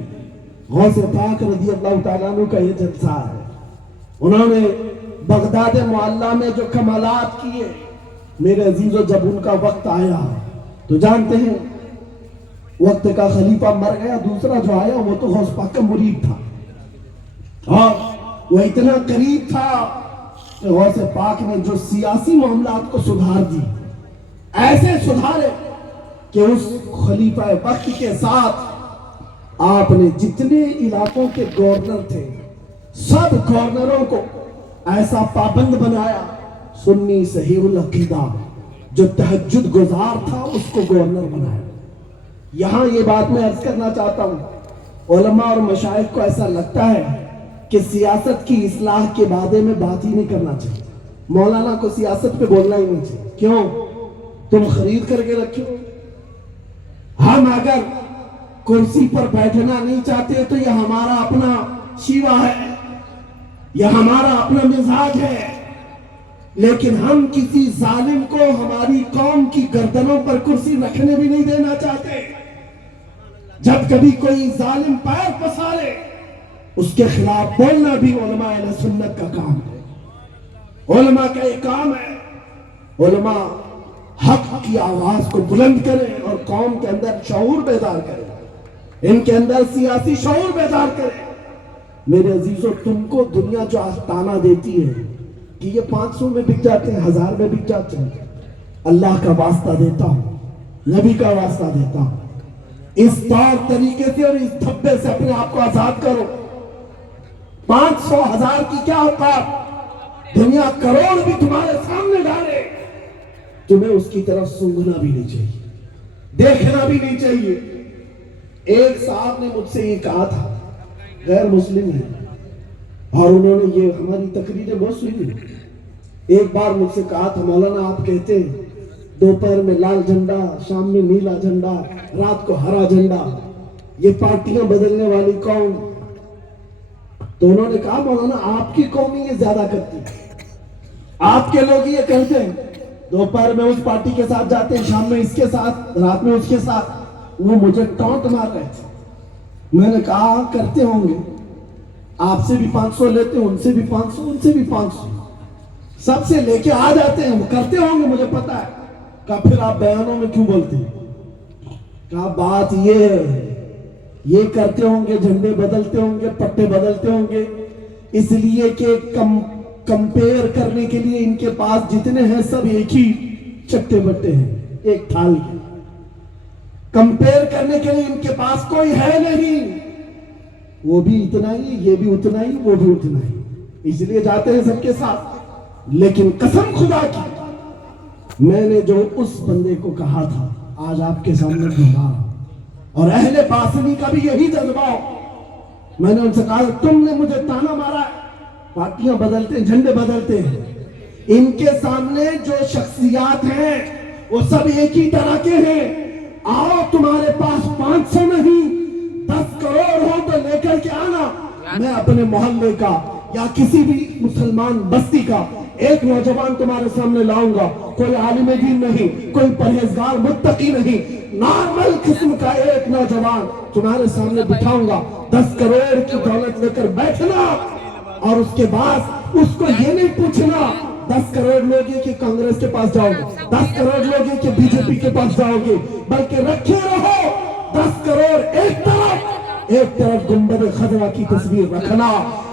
غوث پاک رضی اللہ تعالیٰ عنہ کا یہ جلسہ ہے. انہوں نے بغداد معلیٰ میں جو کمالات کیے، میرے عزیزو جب ان کا وقت آیا تو جانتے ہیں وقت کا خلیفہ مر گیا، دوسرا جو آیا وہ تو غوث پاک کا مرید تھا، اور وہ اتنا قریب تھا کہ غوث پاک نے جو سیاسی معاملات کو سدھار دی، ایسے سدھارے کہ اس خلیفہ وقت کے ساتھ آپ نے جتنے علاقوں کے گورنر تھے سب گورنروں کو ایسا پابند بنایا. سنی صحیح العقیدہ جو تہجد گزار تھا اس کو گورنر بنایا. یہاں یہ بات میں عرض کرنا چاہتا ہوں، علماء اور مشائخ کو ایسا لگتا ہے کہ سیاست کی اصلاح کے بارے میں بات ہی نہیں کرنا چاہیے. مولانا کو سیاست پہ بولنا ہی نہیں چاہیے. کیوں؟ تم خرید کر کے رکھو. ہم اگر کرسی پر بیٹھنا نہیں چاہتے تو یہ ہمارا اپنا شیوا ہے، یہ ہمارا اپنا مزاج ہے، لیکن ہم کسی ظالم کو ہماری قوم کی گردنوں پر کرسی رکھنے بھی نہیں دینا چاہتے. جب کبھی کوئی ظالم پیر پسارے اس کے خلاف بولنا بھی علماء اہل سنت کا کام ہے، علماء کا یہ کام ہے. علماء حق کی آواز کو بلند کریں اور قوم کے اندر شعور بیدار کریں، ان کے اندر سیاسی شعور بیدار کریں. میرے عزیزوں تم کو دنیا جو آستانہ دیتی ہے کہ یہ 500 میں بک جاتے ہیں 1000 میں بک جاتے ہیں، اللہ کا واسطہ دیتا ہوں، نبی کا واسطہ دیتا ہوں، اس طور طریقے سے اور اس دھبے سے اپنے آپ کو آزاد کرو۔ 500 1000 کی کیا اوقات، دنیا کروڑ بھی تمہارے سامنے ڈالے، تمہیں اس کی طرف سونگھنا بھی نہیں چاہیے، دیکھنا بھی نہیں چاہیے۔ ایک صاحب نے مجھ سے یہ کہا تھا، غیر مسلم ہے، اور انہوں نے یہ ہماری تقریریں بہت سنی، ایک بار مجھ سے کہا تھا مولانا آپ کہتے ہیں دوپہر میں لال جھنڈا، شام میں نیلا جھنڈا، رات کو ہرا جھنڈا، یہ پارٹیاں بدلنے والی قوم۔ تو انہوں نے کہا مولانا آپ کی قوم ہی یہ زیادہ کرتی ہے، آپ کے لوگ یہ کرتے ہیں، دوپہر میں اس پارٹی کے ساتھ جاتے ہیں، شام میں اس کے ساتھ، رات میں اس کے ساتھ۔ وہ مجھے ٹونٹ مار رہے تھے، میں نے کہا کرتے ہوں گے، آپ سے بھی 500 لیتے ہیں، ان سے بھی 500، ان سے بھی 500، سب سے لے کے آ جاتے ہیں، وہ کرتے ہوں گے مجھے پتا ہے۔ کہا پھر آپ بیانوں میں کیوں بولتے ہیں؟ کہا بات یہ ہے، یہ کرتے ہوں گے، جھنڈے بدلتے ہوں گے، پٹے بدلتے ہوں گے، اس لیے کہ کمپیئر کرنے کے لیے ان کے پاس جتنے ہیں سب ایک ہی چٹے بٹے ہیں، ایک تھال کے، کمپیئر کرنے کے لیے ان کے پاس کوئی ہے نہیں، وہ بھی اتنا ہی، یہ بھی اتنا ہی، وہ بھی اتنا ہی، اس لیے جاتے ہیں سب کے ساتھ۔ لیکن قسم خدا کی میں نے جو اس بندے کو کہا تھا آج آپ کے سامنے دہرا، اور اہل باطنی کا بھی یہی جذبہ ہو۔ میں نے ان سے کہا تم نے مجھے تانا مارا ہے، پارٹیاں بدلتے ہیں، جھنڈے بدلتے ہیں، ان کے سامنے جو شخصیات ہیں وہ سب ایک ہی طرح کے ہیں۔ آؤ تمہارے پاس 500 نہیں 10 کروڑ ہو تو لے کر کے آنا، میں اپنے محلے کا یا کسی بھی مسلمان بستی کا ایک نوجوان تمہارے سامنے لاؤں گا، کوئی عالم دین نہیں، کوئی پرہیزگار متقی نہیں، نارمل قسم کا ایک نوجوان تمہارے سامنے بٹھاؤں گا، 10 کروڑ کی دولت لے کر بیٹھنا، اور اس کے بعد اس کو یہ نہیں پوچھنا 10 کروڑ لوگی کہ کانگریس کے پاس جاؤ گے، 10 کروڑ لوگی کہ بی جے پی کے پاس جاؤ گے، بلکہ رکھے رہو 10 کروڑ ایک طرف گنبد خضرا کی تصویر رکھنا۔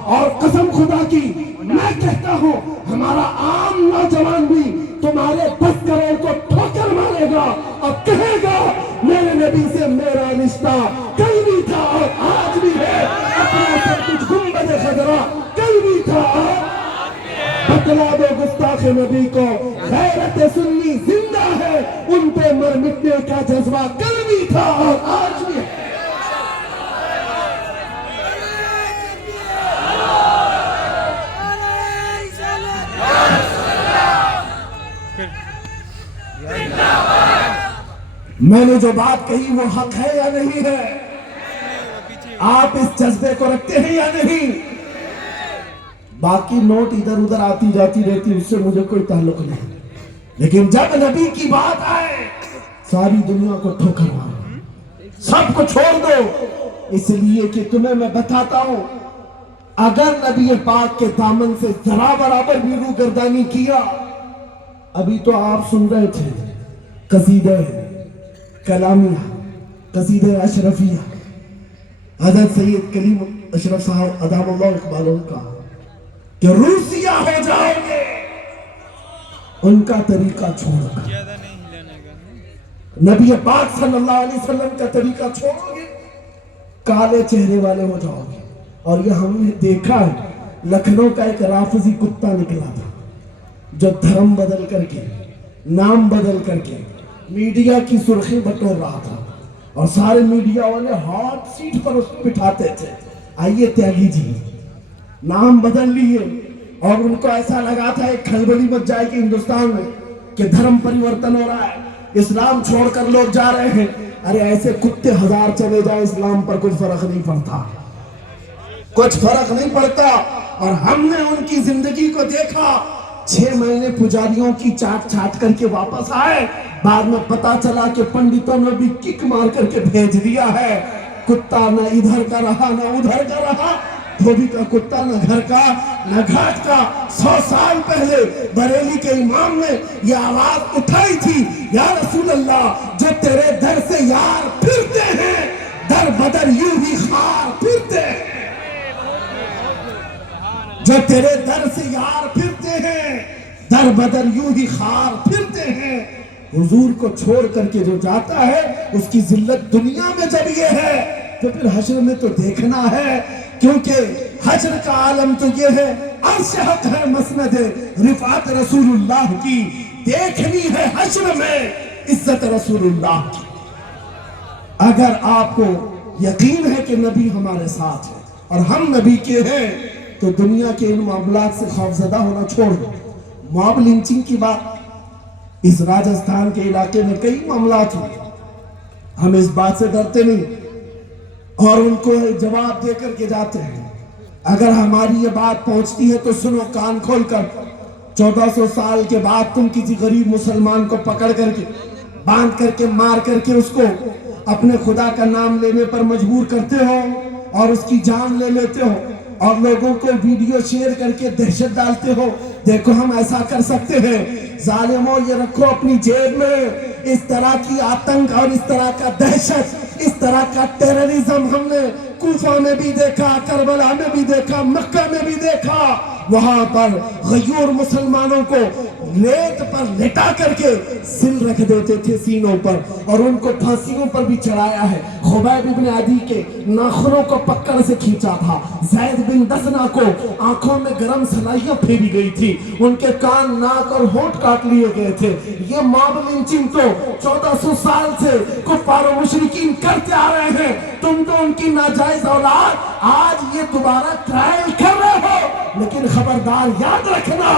اور قسم خدا کی میں کہتا ہوں ہمارا عام نوجوان بھی تمہارے 10 کروڑ کو ٹھوکر مارے گا اور کہے گا میرے نبی سے میرا رشتہ کل بھی تھا اور آج بھی ہے، اپنا سب کچھ گنبد خضرا کل بھی تھا۔ بتلا دو گستاخ نبی کو غیرت سنی زندہ ہے، ان پہ مر مٹنے کا جذبہ کل بھی تھا اور آج بھی ہے۔ میں نے جو بات کہی وہ حق ہے یا نہیں ہے؟ آپ اس جذبے کو رکھتے ہیں یا نہیں؟ باقی نوٹ ادھر ادھر آتی جاتی رہتی، اس سے مجھے کوئی تعلق نہیں، لیکن جب نبی کی بات آئے ساری دنیا کو ٹھوکر مارو، سب کو چھوڑ دو، اس لیے کہ تمہیں میں بتاتا ہوں اگر نبی پاک کے دامن سے ذرا برابر بھی روگردانی کیا، ابھی تو آپ سن رہے تھے قصیدہ کلامیہ، قصیدہ اشرفیہ، حضرت سید کلیم اشرف صاحب ادام اللہ اقبالوں کا کہ روسیہ ہو جاؤ گے ان کا طریقہ چھوڑو گے، نبی پاک صلی اللہ علیہ وسلم کا طریقہ چھوڑو گے، کالے چہرے والے ہو جاؤ گے۔ اور یہ ہم نے دیکھا ہے، لکھنؤ کا ایک رافضی کتا نکلا تھا جو دھرم بدل کر کے، نام بدل کر کے میڈیا کی سرخی بٹور رہا تھا، اور سارے میڈیا والے ہاٹ سیٹ پر اس کو بٹھاتے تھے، آئیے تیاگی جی، نام بدل لیے، اور ان کو ایسا لگا تھا ایک کھلبلی مچ جائے گی ہندوستان میں کہ دھرم پریورتن ہو رہا ہے، اسلام چھوڑ کر لوگ جا رہے ہیں۔ ارے ایسے کتے 1000 چلے جائیں اسلام پر کچھ فرق نہیں پڑتا، کچھ فرق نہیں پڑتا۔ اور ہم نے ان کی زندگی کو دیکھا، 6 مہینے پجاریوں کی چاٹ چھاٹ کر کے واپس آئے، بعد میں پتا چلا کہ پنڈتوں نے بھی کک مار کر کے بھیج دیا ہے۔ کتا نہ ادھر کا رہا نہ ادھر کا رہا، دھوبی کا کتا نہ گھر کا نہ گھاٹ کا۔ 100 سال پہلے بریلی کے امام نے یہ آواز اٹھائی تھی، یا رسول اللہ جو تیرے در سے یار پھرتے ہیں، در بدر یوں ہی خار پھرتے ہیں۔ جو تیرے در سے یار پھرتے ہیں در بدر یوں ہی خار پھرتے ہیں. حضور کو چھوڑ کر کے جو جاتا ہے اس کی ذلت دنیا میں جب یہ ہے تو پھر حشر میں تو دیکھنا ہے. کیونکہ حشر کا عالم تو یہ ہے عرش حق ہے مسند رفعت رسول اللہ کی. دیکھنی ہے حشر میں عزت رسول اللہ کی. اگر آپ کو یقین ہے کہ نبی ہمارے ساتھ ہے اور ہم نبی کے ہیں تو دنیا کے ان معاملات سے خوفزدہ ہونا چھوڑ دو. موب لنچنگ کی بات اس راجستھان کے علاقے میں کئی معاملات ہوئے. ہم اس بات سے ڈرتے نہیں اور ان کو جواب دے کر کے جاتے ہیں. اگر ہماری یہ بات پہنچتی ہے تو سنو کان کھول کر. 1400 سال کے بعد تم کسی غریب مسلمان کو پکڑ کر کے باندھ کر کے مار کر کے اس کو اپنے خدا کا نام لینے پر مجبور کرتے ہو اور اس کی جان لے لیتے ہو اور لوگوں کو ویڈیو شیئر کر کے دہشت ڈالتے ہو. دیکھو ہم ایسا کر سکتے ہیں. ظالموں یہ رکھو اپنی جیب میں. اس طرح کی آتنک اور اس طرح کا دہشت, اس طرح کا ٹیررزم ہم نے کوفہ میں بھی دیکھا, کربلا میں بھی دیکھا, مکہ میں بھی دیکھا. وہاں پر غیور مسلمانوں کو لیٹ پر لٹا کر کے سل رکھ دیتے تھے سینوں پر اور ان کو پھانسیوں پر بھی چڑھایا ہے. خبیب ابن عدی کے ناخنوں کو پکڑ سے کھینچا تھا. زید بن دسنا کو آنکھوں میں گرم سلائیاں پھیری گئی تھی. ان کے کان, ناک اور ہونٹ کاٹ لیے گئے تھے. یہ موب لنچنگ تو 1400 سال سے کفار و مشرکین کرتے آ رہے ہیں. تم تو ان کی ناجائز اولاد آج یہ دوبارہ ٹرائل کر رہے ہو. لیکن خبردار یاد رکھنا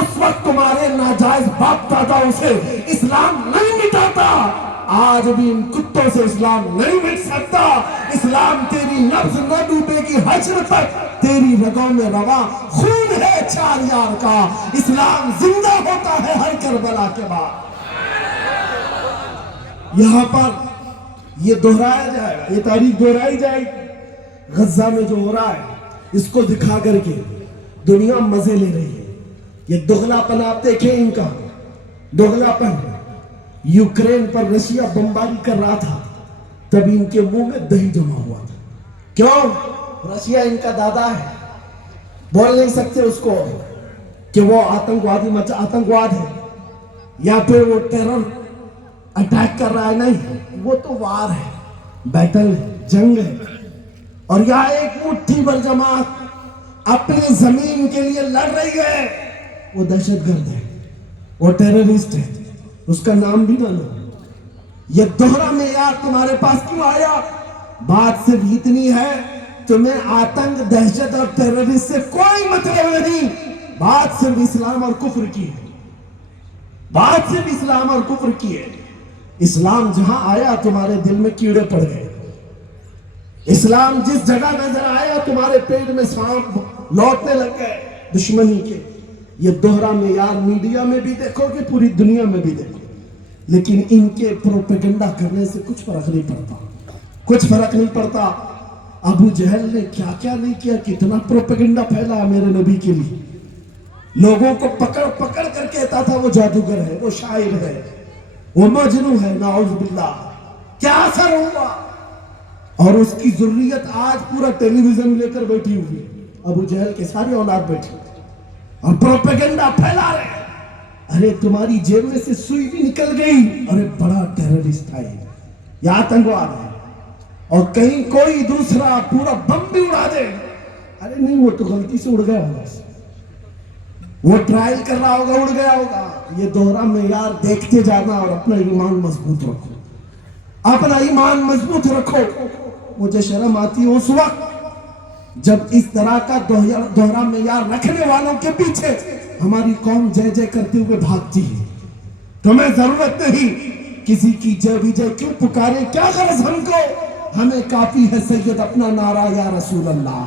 اس وقت تمہارے ناجائز باپ داداؤں سے اسلام نہیں مٹاتا. آج بھی ان کتوں سے اسلام نہیں مٹ سکتا. اسلام تیری نبض نہ ڈوبے گی حشر تک. تیری رگوں میں رواں خون ہے 4 یار کا. اسلام زندہ ہوتا ہے ہر کربلا کے بعد. یہاں پر یہ دہرایا جائے گا, یہ تاریخ دہرائی جائے گی. غزہ میں جو ہو رہا ہے اس کو دکھا کر کے دنیا مزے لے رہی ہے. یہ دغلا پن آپ دیکھیں ان کا دغلا پن. یوکرین پر رشیا بمباری کر رہا تھا تب ان کے منہ میں دہی جمع ہوا تھا. کیوں؟ رشیا ان کا دادا ہے. بول نہیں سکتے اس کو کہ وہ آتنکواد ہے یا پھر وہ ٹیرر اٹیک کر رہا ہے. نہیں, وہ تو وار ہے, بیٹل ہے, جنگ ہے. اور یہاں ایک مٹھی بھر جماعت اپنی زمین کے لیے لڑ رہی ہے. وہ دہشت گرد ہے, وہ ٹیررسٹ ہے, اس کا نام بھی نہ لو. یہ دوہرا معیار تمہارے پاس کیوں آیا؟ بات صرف اتنی ہے, تمہیں آتنک, دہشت اور ٹیررسٹ سے کوئی مطلب نہیں. بات صرف اسلام اور کفر کی ہے. بات صرف اسلام اور کفر کی ہے. اسلام جہاں آیا تمہارے دل میں کیڑے پڑ گئے. اسلام جس جگہ نظر آیا تمہارے پیٹ میں سانپ لوٹنے لگ گئے دشمنی کے. یہ دوہرا معیار میڈیا میں بھی دیکھو کہ پوری دنیا میں بھی دیکھو, لیکن ان کے پروپیگنڈا کرنے سے کچھ فرق نہیں پڑتا. کچھ فرق نہیں پڑتا. ابو جہل نے کیا کیا نہیں کیا, کتنا پروپیگنڈا پھیلا میرے نبی کے لیے. لوگوں کو پکڑ پکڑ کر کہتا تھا وہ جادوگر ہے, وہ شاعر ہے, وہ مجنون ہے. نعوذ باللہ. کیا اثر ہوا؟ اور اس کی ذریت آج پورا ٹیلی ویژن لے کر بیٹھی ہوئی. ابو جہل کے سارے اولاد بیٹھی اور پروپیگنڈا پھیلا رہے ہیں. ارے تمہاری جیب میں سے سوئی بھی نکل گئی. ارے بڑا ٹیررسٹ ہے یہ آتنکواد ہے, اور کہیں کوئی دوسرا پورا بم بھی اڑا دے. ارے نہیں, وہ تو غلطی سے اڑ گیا ہوگا, وہ ٹرائل کر رہا ہوگا, اڑ گیا ہوگا. یہ دوہرا معیار دیکھتے جانا اور اپنا ایمان مضبوط رکھو. اپنا ایمان مضبوط رکھو. مجھے شرم آتی ہے اس وقت جب اس طرح کا دوہرا معیار رکھنے والوں کے پیچھے ہماری قوم جے جے کرتے ہوئے بھاگتی ہے. تمہیں ضرورت نہیں کسی کی جے بھی جے کیوں پکارے, کیا غرض ہم کو. ہمیں کافی ہے سید اپنا نعرہ یا رسول اللہ.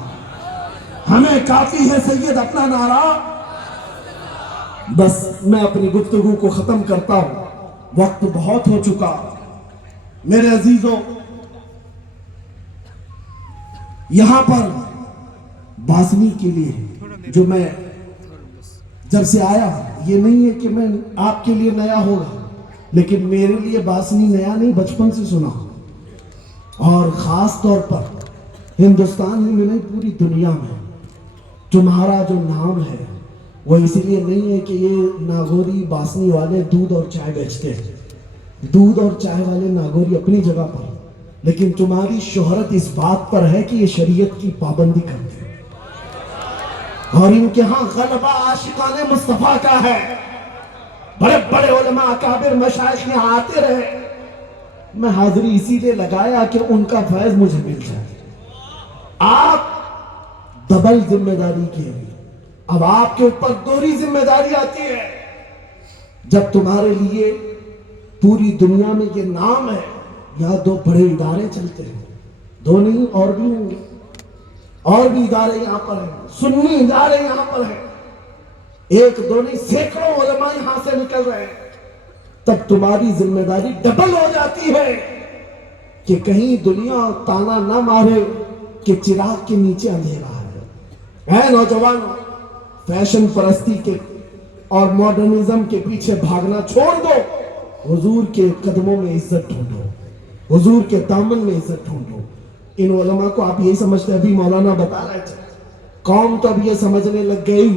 ہمیں کافی ہے سید اپنا نعرہ. بس میں اپنی گفتگو کو ختم کرتا ہوں, وقت بہت ہو چکا. میرے عزیزوں, یہاں پر باسنی کے لیے جو میں جب سے آیا, یہ نہیں ہے کہ میں آپ کے لیے نیا ہوگا, لیکن میرے لیے باسنی نیا نہیں, بچپن سے سنا. اور خاص طور پر ہندوستان میں نہیں, پوری دنیا میں تمہارا جو نام ہے وہ اس لیے نہیں ہے کہ یہ ناگوری باسنی والے دودھ اور چائے بیچتے ہیں. دودھ اور چائے والے ناگوری اپنی جگہ پر، لیکن تمہاری شہرت اس بات پر ہے کہ یہ شریعت کی پابندی کرتے ہیں اور ان کے ہاں غلبہ عاشقان مصطفیٰ کا ہے. بڑے بڑے علماء اکابر مشائخ یہاں آتے رہے. میں حاضری اسی لیے لگایا کہ ان کا فیض مجھے مل جائے. آپ ڈبل ذمہ داری کی ہے. اب آپ کے اوپر دوہری ذمہ داری آتی ہے. جب تمہارے لیے پوری دنیا میں یہ نام ہے، یا دو بڑے ادارے چلتے ہیں، دو نہیں اور بھی ہوں گے، اور بھی ادارے یہاں پر ہیں، سنی ادارے یہاں پر ہیں، ایک دو نہیں سینکڑوں علماء یہاں سے نکل رہے ہیں. تب تمہاری ذمہ داری ڈبل ہو جاتی ہے کہ کہیں دنیا تانا نہ مارے کہ چراغ کے نیچے اندھیرا ہے. اے نوجوانوں، فیشن پرستی کے اور ماڈرنزم کے پیچھے بھاگنا چھوڑ دو. حضور کے قدموں میں عزت ڈھونڈو، حضور کے دامن میں عزت ڈھونڈو. ان علماء کو آپ یہی سمجھتے ہیں، ابھی مولانا بتا رہے تھے، قوم تو اب یہ سمجھنے لگ گئی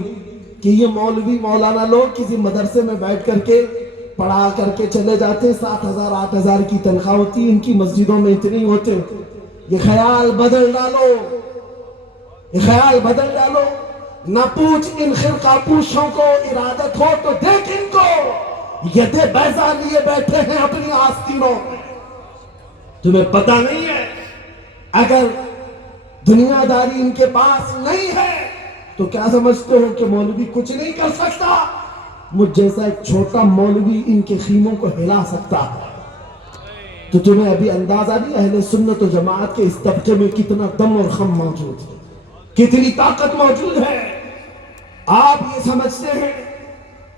کہ یہ مولوی مولانا لوگ کسی مدرسے میں بیٹھ کر کے پڑھا کر کے چلے جاتے، 7,000 8,000 کی تنخواہ ہوتی، ان کی مسجدوں میں اتنی ہوتے. یہ خیال بدل ڈالو، یہ خیال بدل ڈالو. نہ پوچھ ان خرقہ پوشوں کو، ارادت ہو تو دیکھ ان کو، ید بیضا لیے بیٹھے ہیں اپنی آستینوں میں. تمہیں پتہ نہیں ہے اگر دنیا داری ان کے پاس نہیں ہے تو کیا سمجھتے ہو کہ مولوی کچھ نہیں کر سکتا؟ مجھ جیسا ایک چھوٹا مولوی ان کے خیموں کو ہلا سکتا ہے. تو تمہیں ابھی اندازہ نہیں اہل سنت و جماعت کے اس طبقے میں کتنا دم اور خم موجود ہے، کتنی طاقت موجود ہے. آپ یہ سمجھتے ہیں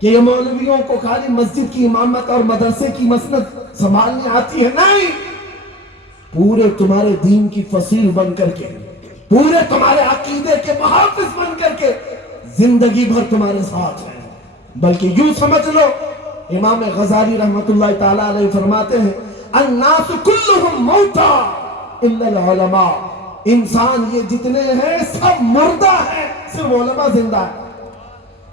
کہ یہ مولویوں کو خالی مسجد کی امامت اور مدرسے کی مسند سنبھالنے آتی ہے؟ نہیں، پورے تمہارے دین کی فصیل بن کر کے، پورے تمہارے عقیدے کے محافظ بن کر کے زندگی بھر تمہارے ساتھ ہیں. بلکہ یوں سمجھ لو، امام غزالی رحمت اللہ تعالیٰ علیہ فرماتے ہیں، الناس کلہم موتا الا العلماء. انسان یہ جتنے ہیں سب مردہ ہیں، صرف علماء زندہ ہیں،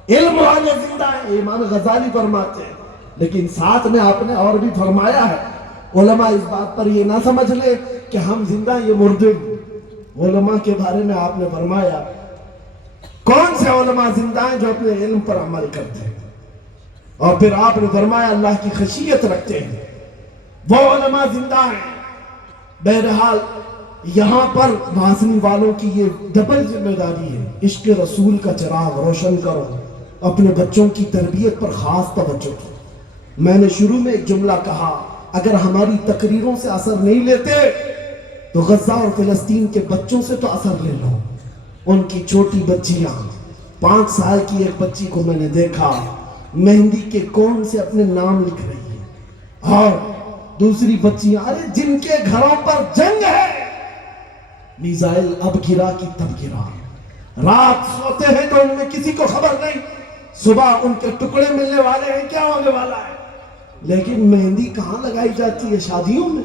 علم والے زندہ ہیں. امام غزالی فرماتے ہیں. لیکن ساتھ میں آپ نے اور بھی فرمایا ہے، علماء اس بات پر یہ نہ سمجھ لے کہ ہم زندہ یہ مردے. علماء کے بارے میں آپ نے فرمایا، کون سے علماء زندہ ہیں جو اپنے علم پر عمل کرتے ہیں؟ اور پھر آپ نے فرمایا اللہ کی خشیت رکھتے ہیں، وہ علماء زندہ ہیں. بہرحال یہاں پر بھاسنی والوں کی یہ ڈبل ذمہ داری ہے. عشق رسول کا چراغ روشن کرو، اپنے بچوں کی تربیت پر خاص توجہ کی. میں نے شروع میں ایک جملہ کہا، اگر ہماری تقریروں سے اثر نہیں لیتے تو غزہ اور فلسطین کے بچوں سے تو اثر لے لو. ان کی چھوٹی بچیاں، 5 سال کی ایک بچی کو میں نے دیکھا مہندی کے کون سے اپنے نام لکھ رہی ہے، اور دوسری بچیاں ارے جن کے گھروں پر جنگ ہے، میزائل اب گرا کی تب گرا، رات سوتے ہیں تو ان میں کسی کو خبر نہیں، صبح ان کے ٹکڑے ملنے والے ہیں، کیا ہونے والا ہے. لیکن مہندی کہاں لگائی جاتی ہے؟ شادیوں میں،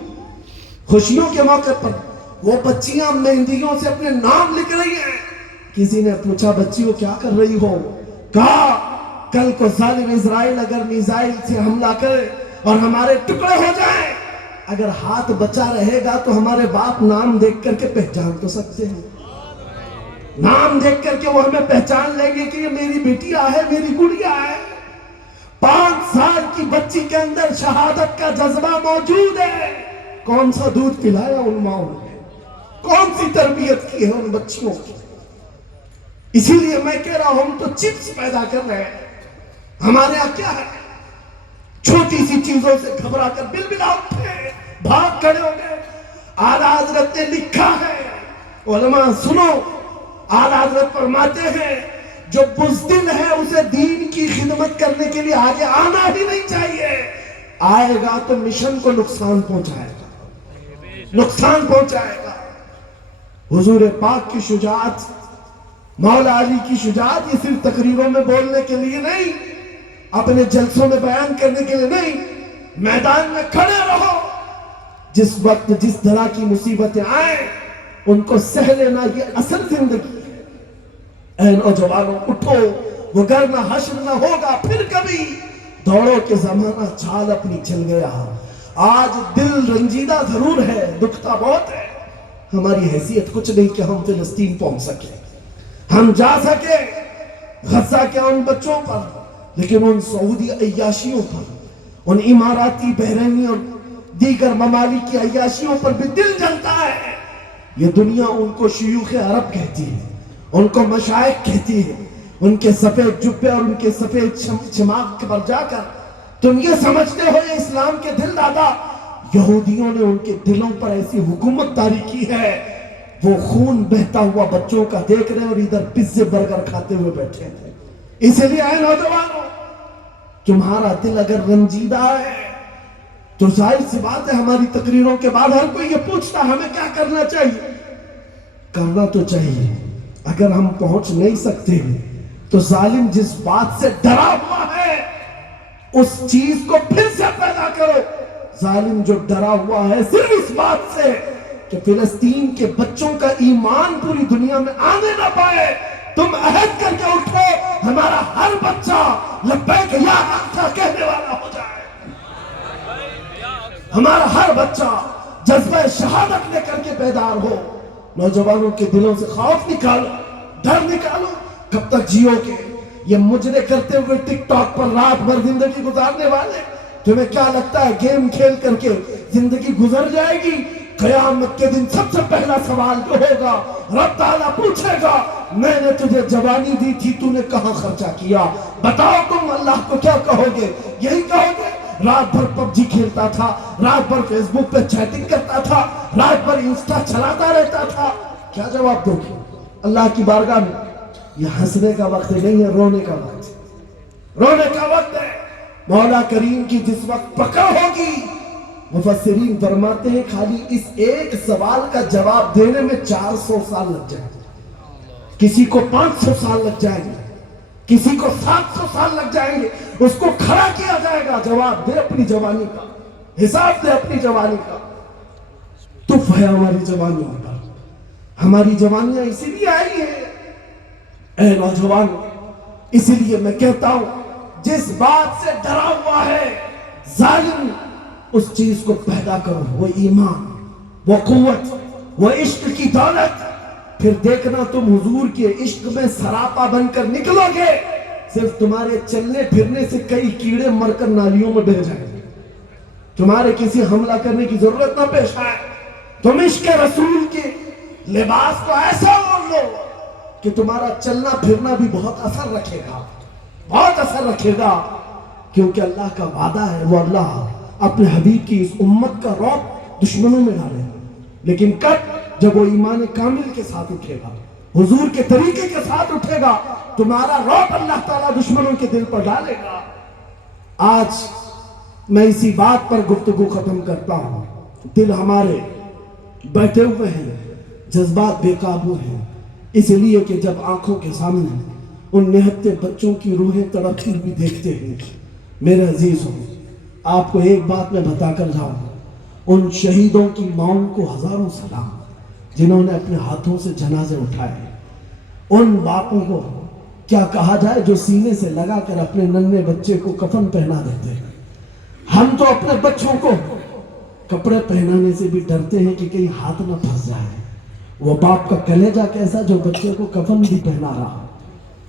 خوشیوں کے موقع پر. وہ بچیاں مہندیوں سے اپنے نام لکھ رہی ہیں. کسی نے پوچھا بچیوں کیا کر رہی ہو؟ کہا کل کو ظالم اسرائیل اگر میزائل سے حملہ کرے اور ہمارے ٹکڑے ہو جائیں، اگر ہاتھ بچا رہے گا تو ہمارے باپ نام دیکھ کر کے پہچان تو سکتے ہیں. نام دیکھ کر کے وہ ہمیں پہچان لیں گے کہ یہ میری بیٹیا ہے، میری گڑیا ہے. 5 سال کی بچی کے اندر شہادت کا جذبہ موجود ہے. کون سا دودھ پلایا ان ماؤں نے، کون سی تربیت کی ہے ان بچیوں کی. اسی لیے میں کہہ رہا ہوں، ہم تو چپس پیدا کر رہے ہیں. ہمارے یہاں کیا ہے، چھوٹی سی چیزوں سے گھبرا کر بل بلا اٹھے، بھاگ کھڑے ہو گئے. اعلیٰ حضرت نے لکھا ہے، علماء سنو، اعلیٰ حضرت فرماتے ہیں جو بزدل ہے اسے دین کی خدمت کرنے کے لیے آگے آنا ہی نہیں چاہیے. آئے گا تو مشن کو نقصان پہنچائے گا، نقصان پہنچائے گا. حضور پاک کی شجاعت، مولا علی کی شجاعت یہ صرف تقریروں میں بولنے کے لیے نہیں، اپنے جلسوں میں بیان کرنے کے لیے نہیں. میدان میں کھڑے رہو، جس وقت جس طرح کی مصیبتیں آئیں ان کو سہ لینا، یہ اصل زندگی ہے. اے نوجوانوں اٹھو، وگرنہ حشر نہ ہوگا پھر کبھی، دوڑو کہ زمانہ چال اپنی چل گیا۔ آج دل رنجیدہ ضرور ہے، دکھتا بہت ہے، ہماری حیثیت کچھ نہیں کہ ہم فلسطین پہنچ سکے، ہم جا سکے غزہ کے ان بچوں پر، لیکن ان سعودی عیاشیوں پر، ان اماراتی بحرینی اور دیگر ممالک کی عیاشیوں پر بھی دل جلتا ہے۔ یہ دنیا ان کو شیوخ عرب کہتی ہے، ان کو مشائخ کہتی ہے، ان کے سفید جبے اور ان کے سفید چماق پر جا کر تم یہ سمجھتے ہو یہ اسلام کے دل دادا۔ یہودیوں نے ان کے دلوں پر ایسی حکومت طاری کی ہے، وہ خون بہتا ہوا بچوں کا دیکھ رہے اور ادھر پزے برگر کھاتے ہوئے بیٹھے ہیں۔ اس لیے آئے نوجوانوں، تمہارا دل اگر رنجیدہ ہے تو ظاہر سی بات ہے ہماری تقریروں کے بعد ہر کوئی یہ پوچھتا ہمیں کیا کرنا چاہیے۔ کرنا تو چاہیے، اگر ہم پہنچ نہیں سکتے تو ظالم جس بات سے ڈرا ہوا ہے اس چیز کو پھر سے پیدا کرو۔ ظالم جو ڈرا ہوا ہے صرف اس بات سے کہ فلسطین کے بچوں کا ایمان پوری دنیا میں آنے نہ پائے، تم عہد کر کے اٹھو ہمارا ہر بچہ لبیک یا آقا کہنے والا ہو جائے، ہمارا ہر بچہ جذبہ شہادت لے کر کے بیدار ہو۔ نوجوانوں کے دلوں سے خوف نکالو، ڈر نکالو۔ کب تک جیو گے یہ مجرے کرتے ہوئے ٹک ٹاک پر رات بھر زندگی گزارنے والے؟ تمہیں کیا لگتا ہے گیم کھیل کر کے زندگی گزر جائے گی؟ قیامت کے دن سب سے پہلا سوال جو ہوگا، رب تعالیٰ پوچھے گا میں نے تجھے جوانی دی تھی تو نے کہاں خرچہ کیا؟ بتاؤ تم اللہ کو کیا کہو گے؟ یہی کہو گے رات بھر پب جی کھیلتا تھا، رات بھر فیس بک پہ چیٹنگ کرتا تھا، رات بھر انسٹا چلاتا رہتا تھا؟ کیا جواب دو گے اللہ کی بارگاہ میں؟ یہ ہنسنے کا وقت نہیں ہے، رونے کا وقت ہے، رونے کا وقت ہے۔ مولا کریم کی جس وقت پکڑ ہوگی، مفسرین فرماتے ہیں خالی اس ایک سوال کا جواب دینے میں 400 سال لگ جائیں گے، کسی کو 500 سال لگ جائیں گے، کسی کو 700 سال لگ جائیں گے۔ اس کو کھڑا کیا جائے گا، جواب دے اپنی جوانی کا، حساب دے اپنی جوانی کا۔ تف ہے ہماری جوانیوں پر، ہماری جوانیاں اسی لیے آئی ہیں اے نوجوان۔ اسی لیے میں کہتا ہوں جس بات سے ڈرا ہوا ہے ظالم، اس چیز کو پیدا کرو، وہ ایمان، وہ قوت، وہ عشق کی دولت۔ پھر دیکھنا تم حضور کے عشق میں سراپا بن کر نکلو گے، صرف تمہارے چلنے پھرنے سے کئی کیڑے مر کر نالیوں میں بہہ جائیں گے، تمہارے کسی حملہ کرنے کی ضرورت نہ پیش آئے۔ تم عشق رسول کے لباس کو ایسا اوڑھ لو کہ تمہارا چلنا پھرنا بھی بہت اثر رکھے گا، بہت اثر رکھے گا، کیونکہ اللہ کا وعدہ ہے وہ اللہ اپنے حبیب کی اس امت کا رعب دشمنوں میں ڈالے گا، لیکن کب؟ جب وہ ایمان کامل کے ساتھ اٹھے گا، حضور کے طریقے کے ساتھ اٹھے گا، تمہارا رعب اللہ تعالیٰ دشمنوں کے دل پر ڈالے گا۔ آج میں اسی بات پر گفتگو ختم کرتا ہوں۔ دل ہمارے بیٹھے ہوئے ہیں، جذبات بے قابو ہیں، اس لیے کہ جب آنکھوں کے سامنے ان نہتے بچوں کی روحیں تڑپتی ہوئی دیکھتے ہیں، میرے عزیزوں آپ کو ایک بات میں بتا کر جاؤں، ان شہیدوں کی ماؤں کو ہزاروں سلام جنہوں نے اپنے ہاتھوں سے جنازے اٹھائے، ان باپوں کو کیا کہا جائے جو سینے سے لگا کر اپنے ننھے بچے کو کفن پہنا دیتے ہیں۔ ہم تو اپنے بچوں کو کپڑے پہنانے سے بھی ڈرتے ہیں کہ کہیں ہاتھ نہ پھنس جائے۔ وہ باپ کا کلیجہ کیسا جو بچے کو کفن بھی پہنا رہا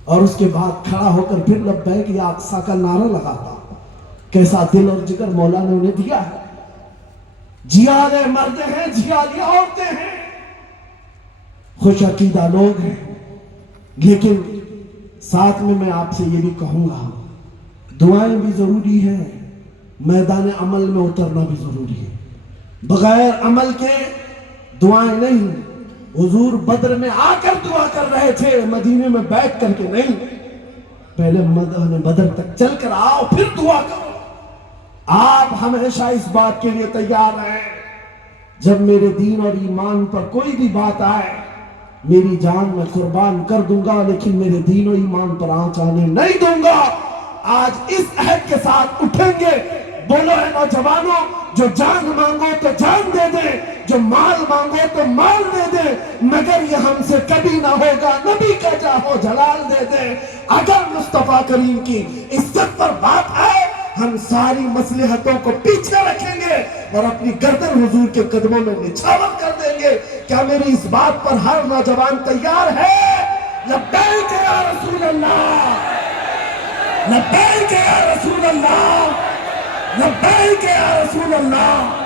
اور اس کے بعد کھڑا ہو کر پھر لبیک یا اقصی کا نعرہ لگاتا۔ کیسا دل اور جگر مولا نے انہیں دیا ہے۔ جیالے مرد ہیں، جیالی عورتیں ہیں، خوش عقیدہ لوگ ہیں، لیکن ساتھ میں آپ سے یہ بھی کہوں گا دعائیں بھی ضروری ہیں، میدان عمل میں اترنا بھی ضروری ہے۔ بغیر عمل کے دعائیں نہیں۔ حضور بدر میں آ کر دعا کر رہے تھے، مدینے میں بیٹھ کر کے نہیں۔ پہلے میدان بدر تک چل کر آؤ پھر دعا کرو۔ آپ ہمیشہ اس بات کے لیے تیار ہیں جب میرے دین اور ایمان پر کوئی بھی بات آئے میری جان میں قربان کر دوں گا، لیکن میرے دین و ایمان پر آنچ آنے نہیں دوں گا۔ آج اس عہد کے ساتھ اٹھیں گے، بولو اے نوجوانوں، جو جان مانگو تو جان دے دیں، جو مال مانگو تو مال دے دیں، مگر یہ ہم سے کبھی نہ ہوگا نبی کا جاہ و جلال دے دیں۔ اگر مصطفیٰ کریم کی عزت پر بات آئے، ہم ساری مصلحتوں کو پیچھے رکھیں گے اور اپنی گردن حضور کے قدموں میں نچھاور کر دیں گے۔ کیا میری اس بات پر ہر نوجوان تیار ہے؟ لبیک یا رسول اللہ، لبیک یا رسول اللہ، لبیک یا رسول اللہ۔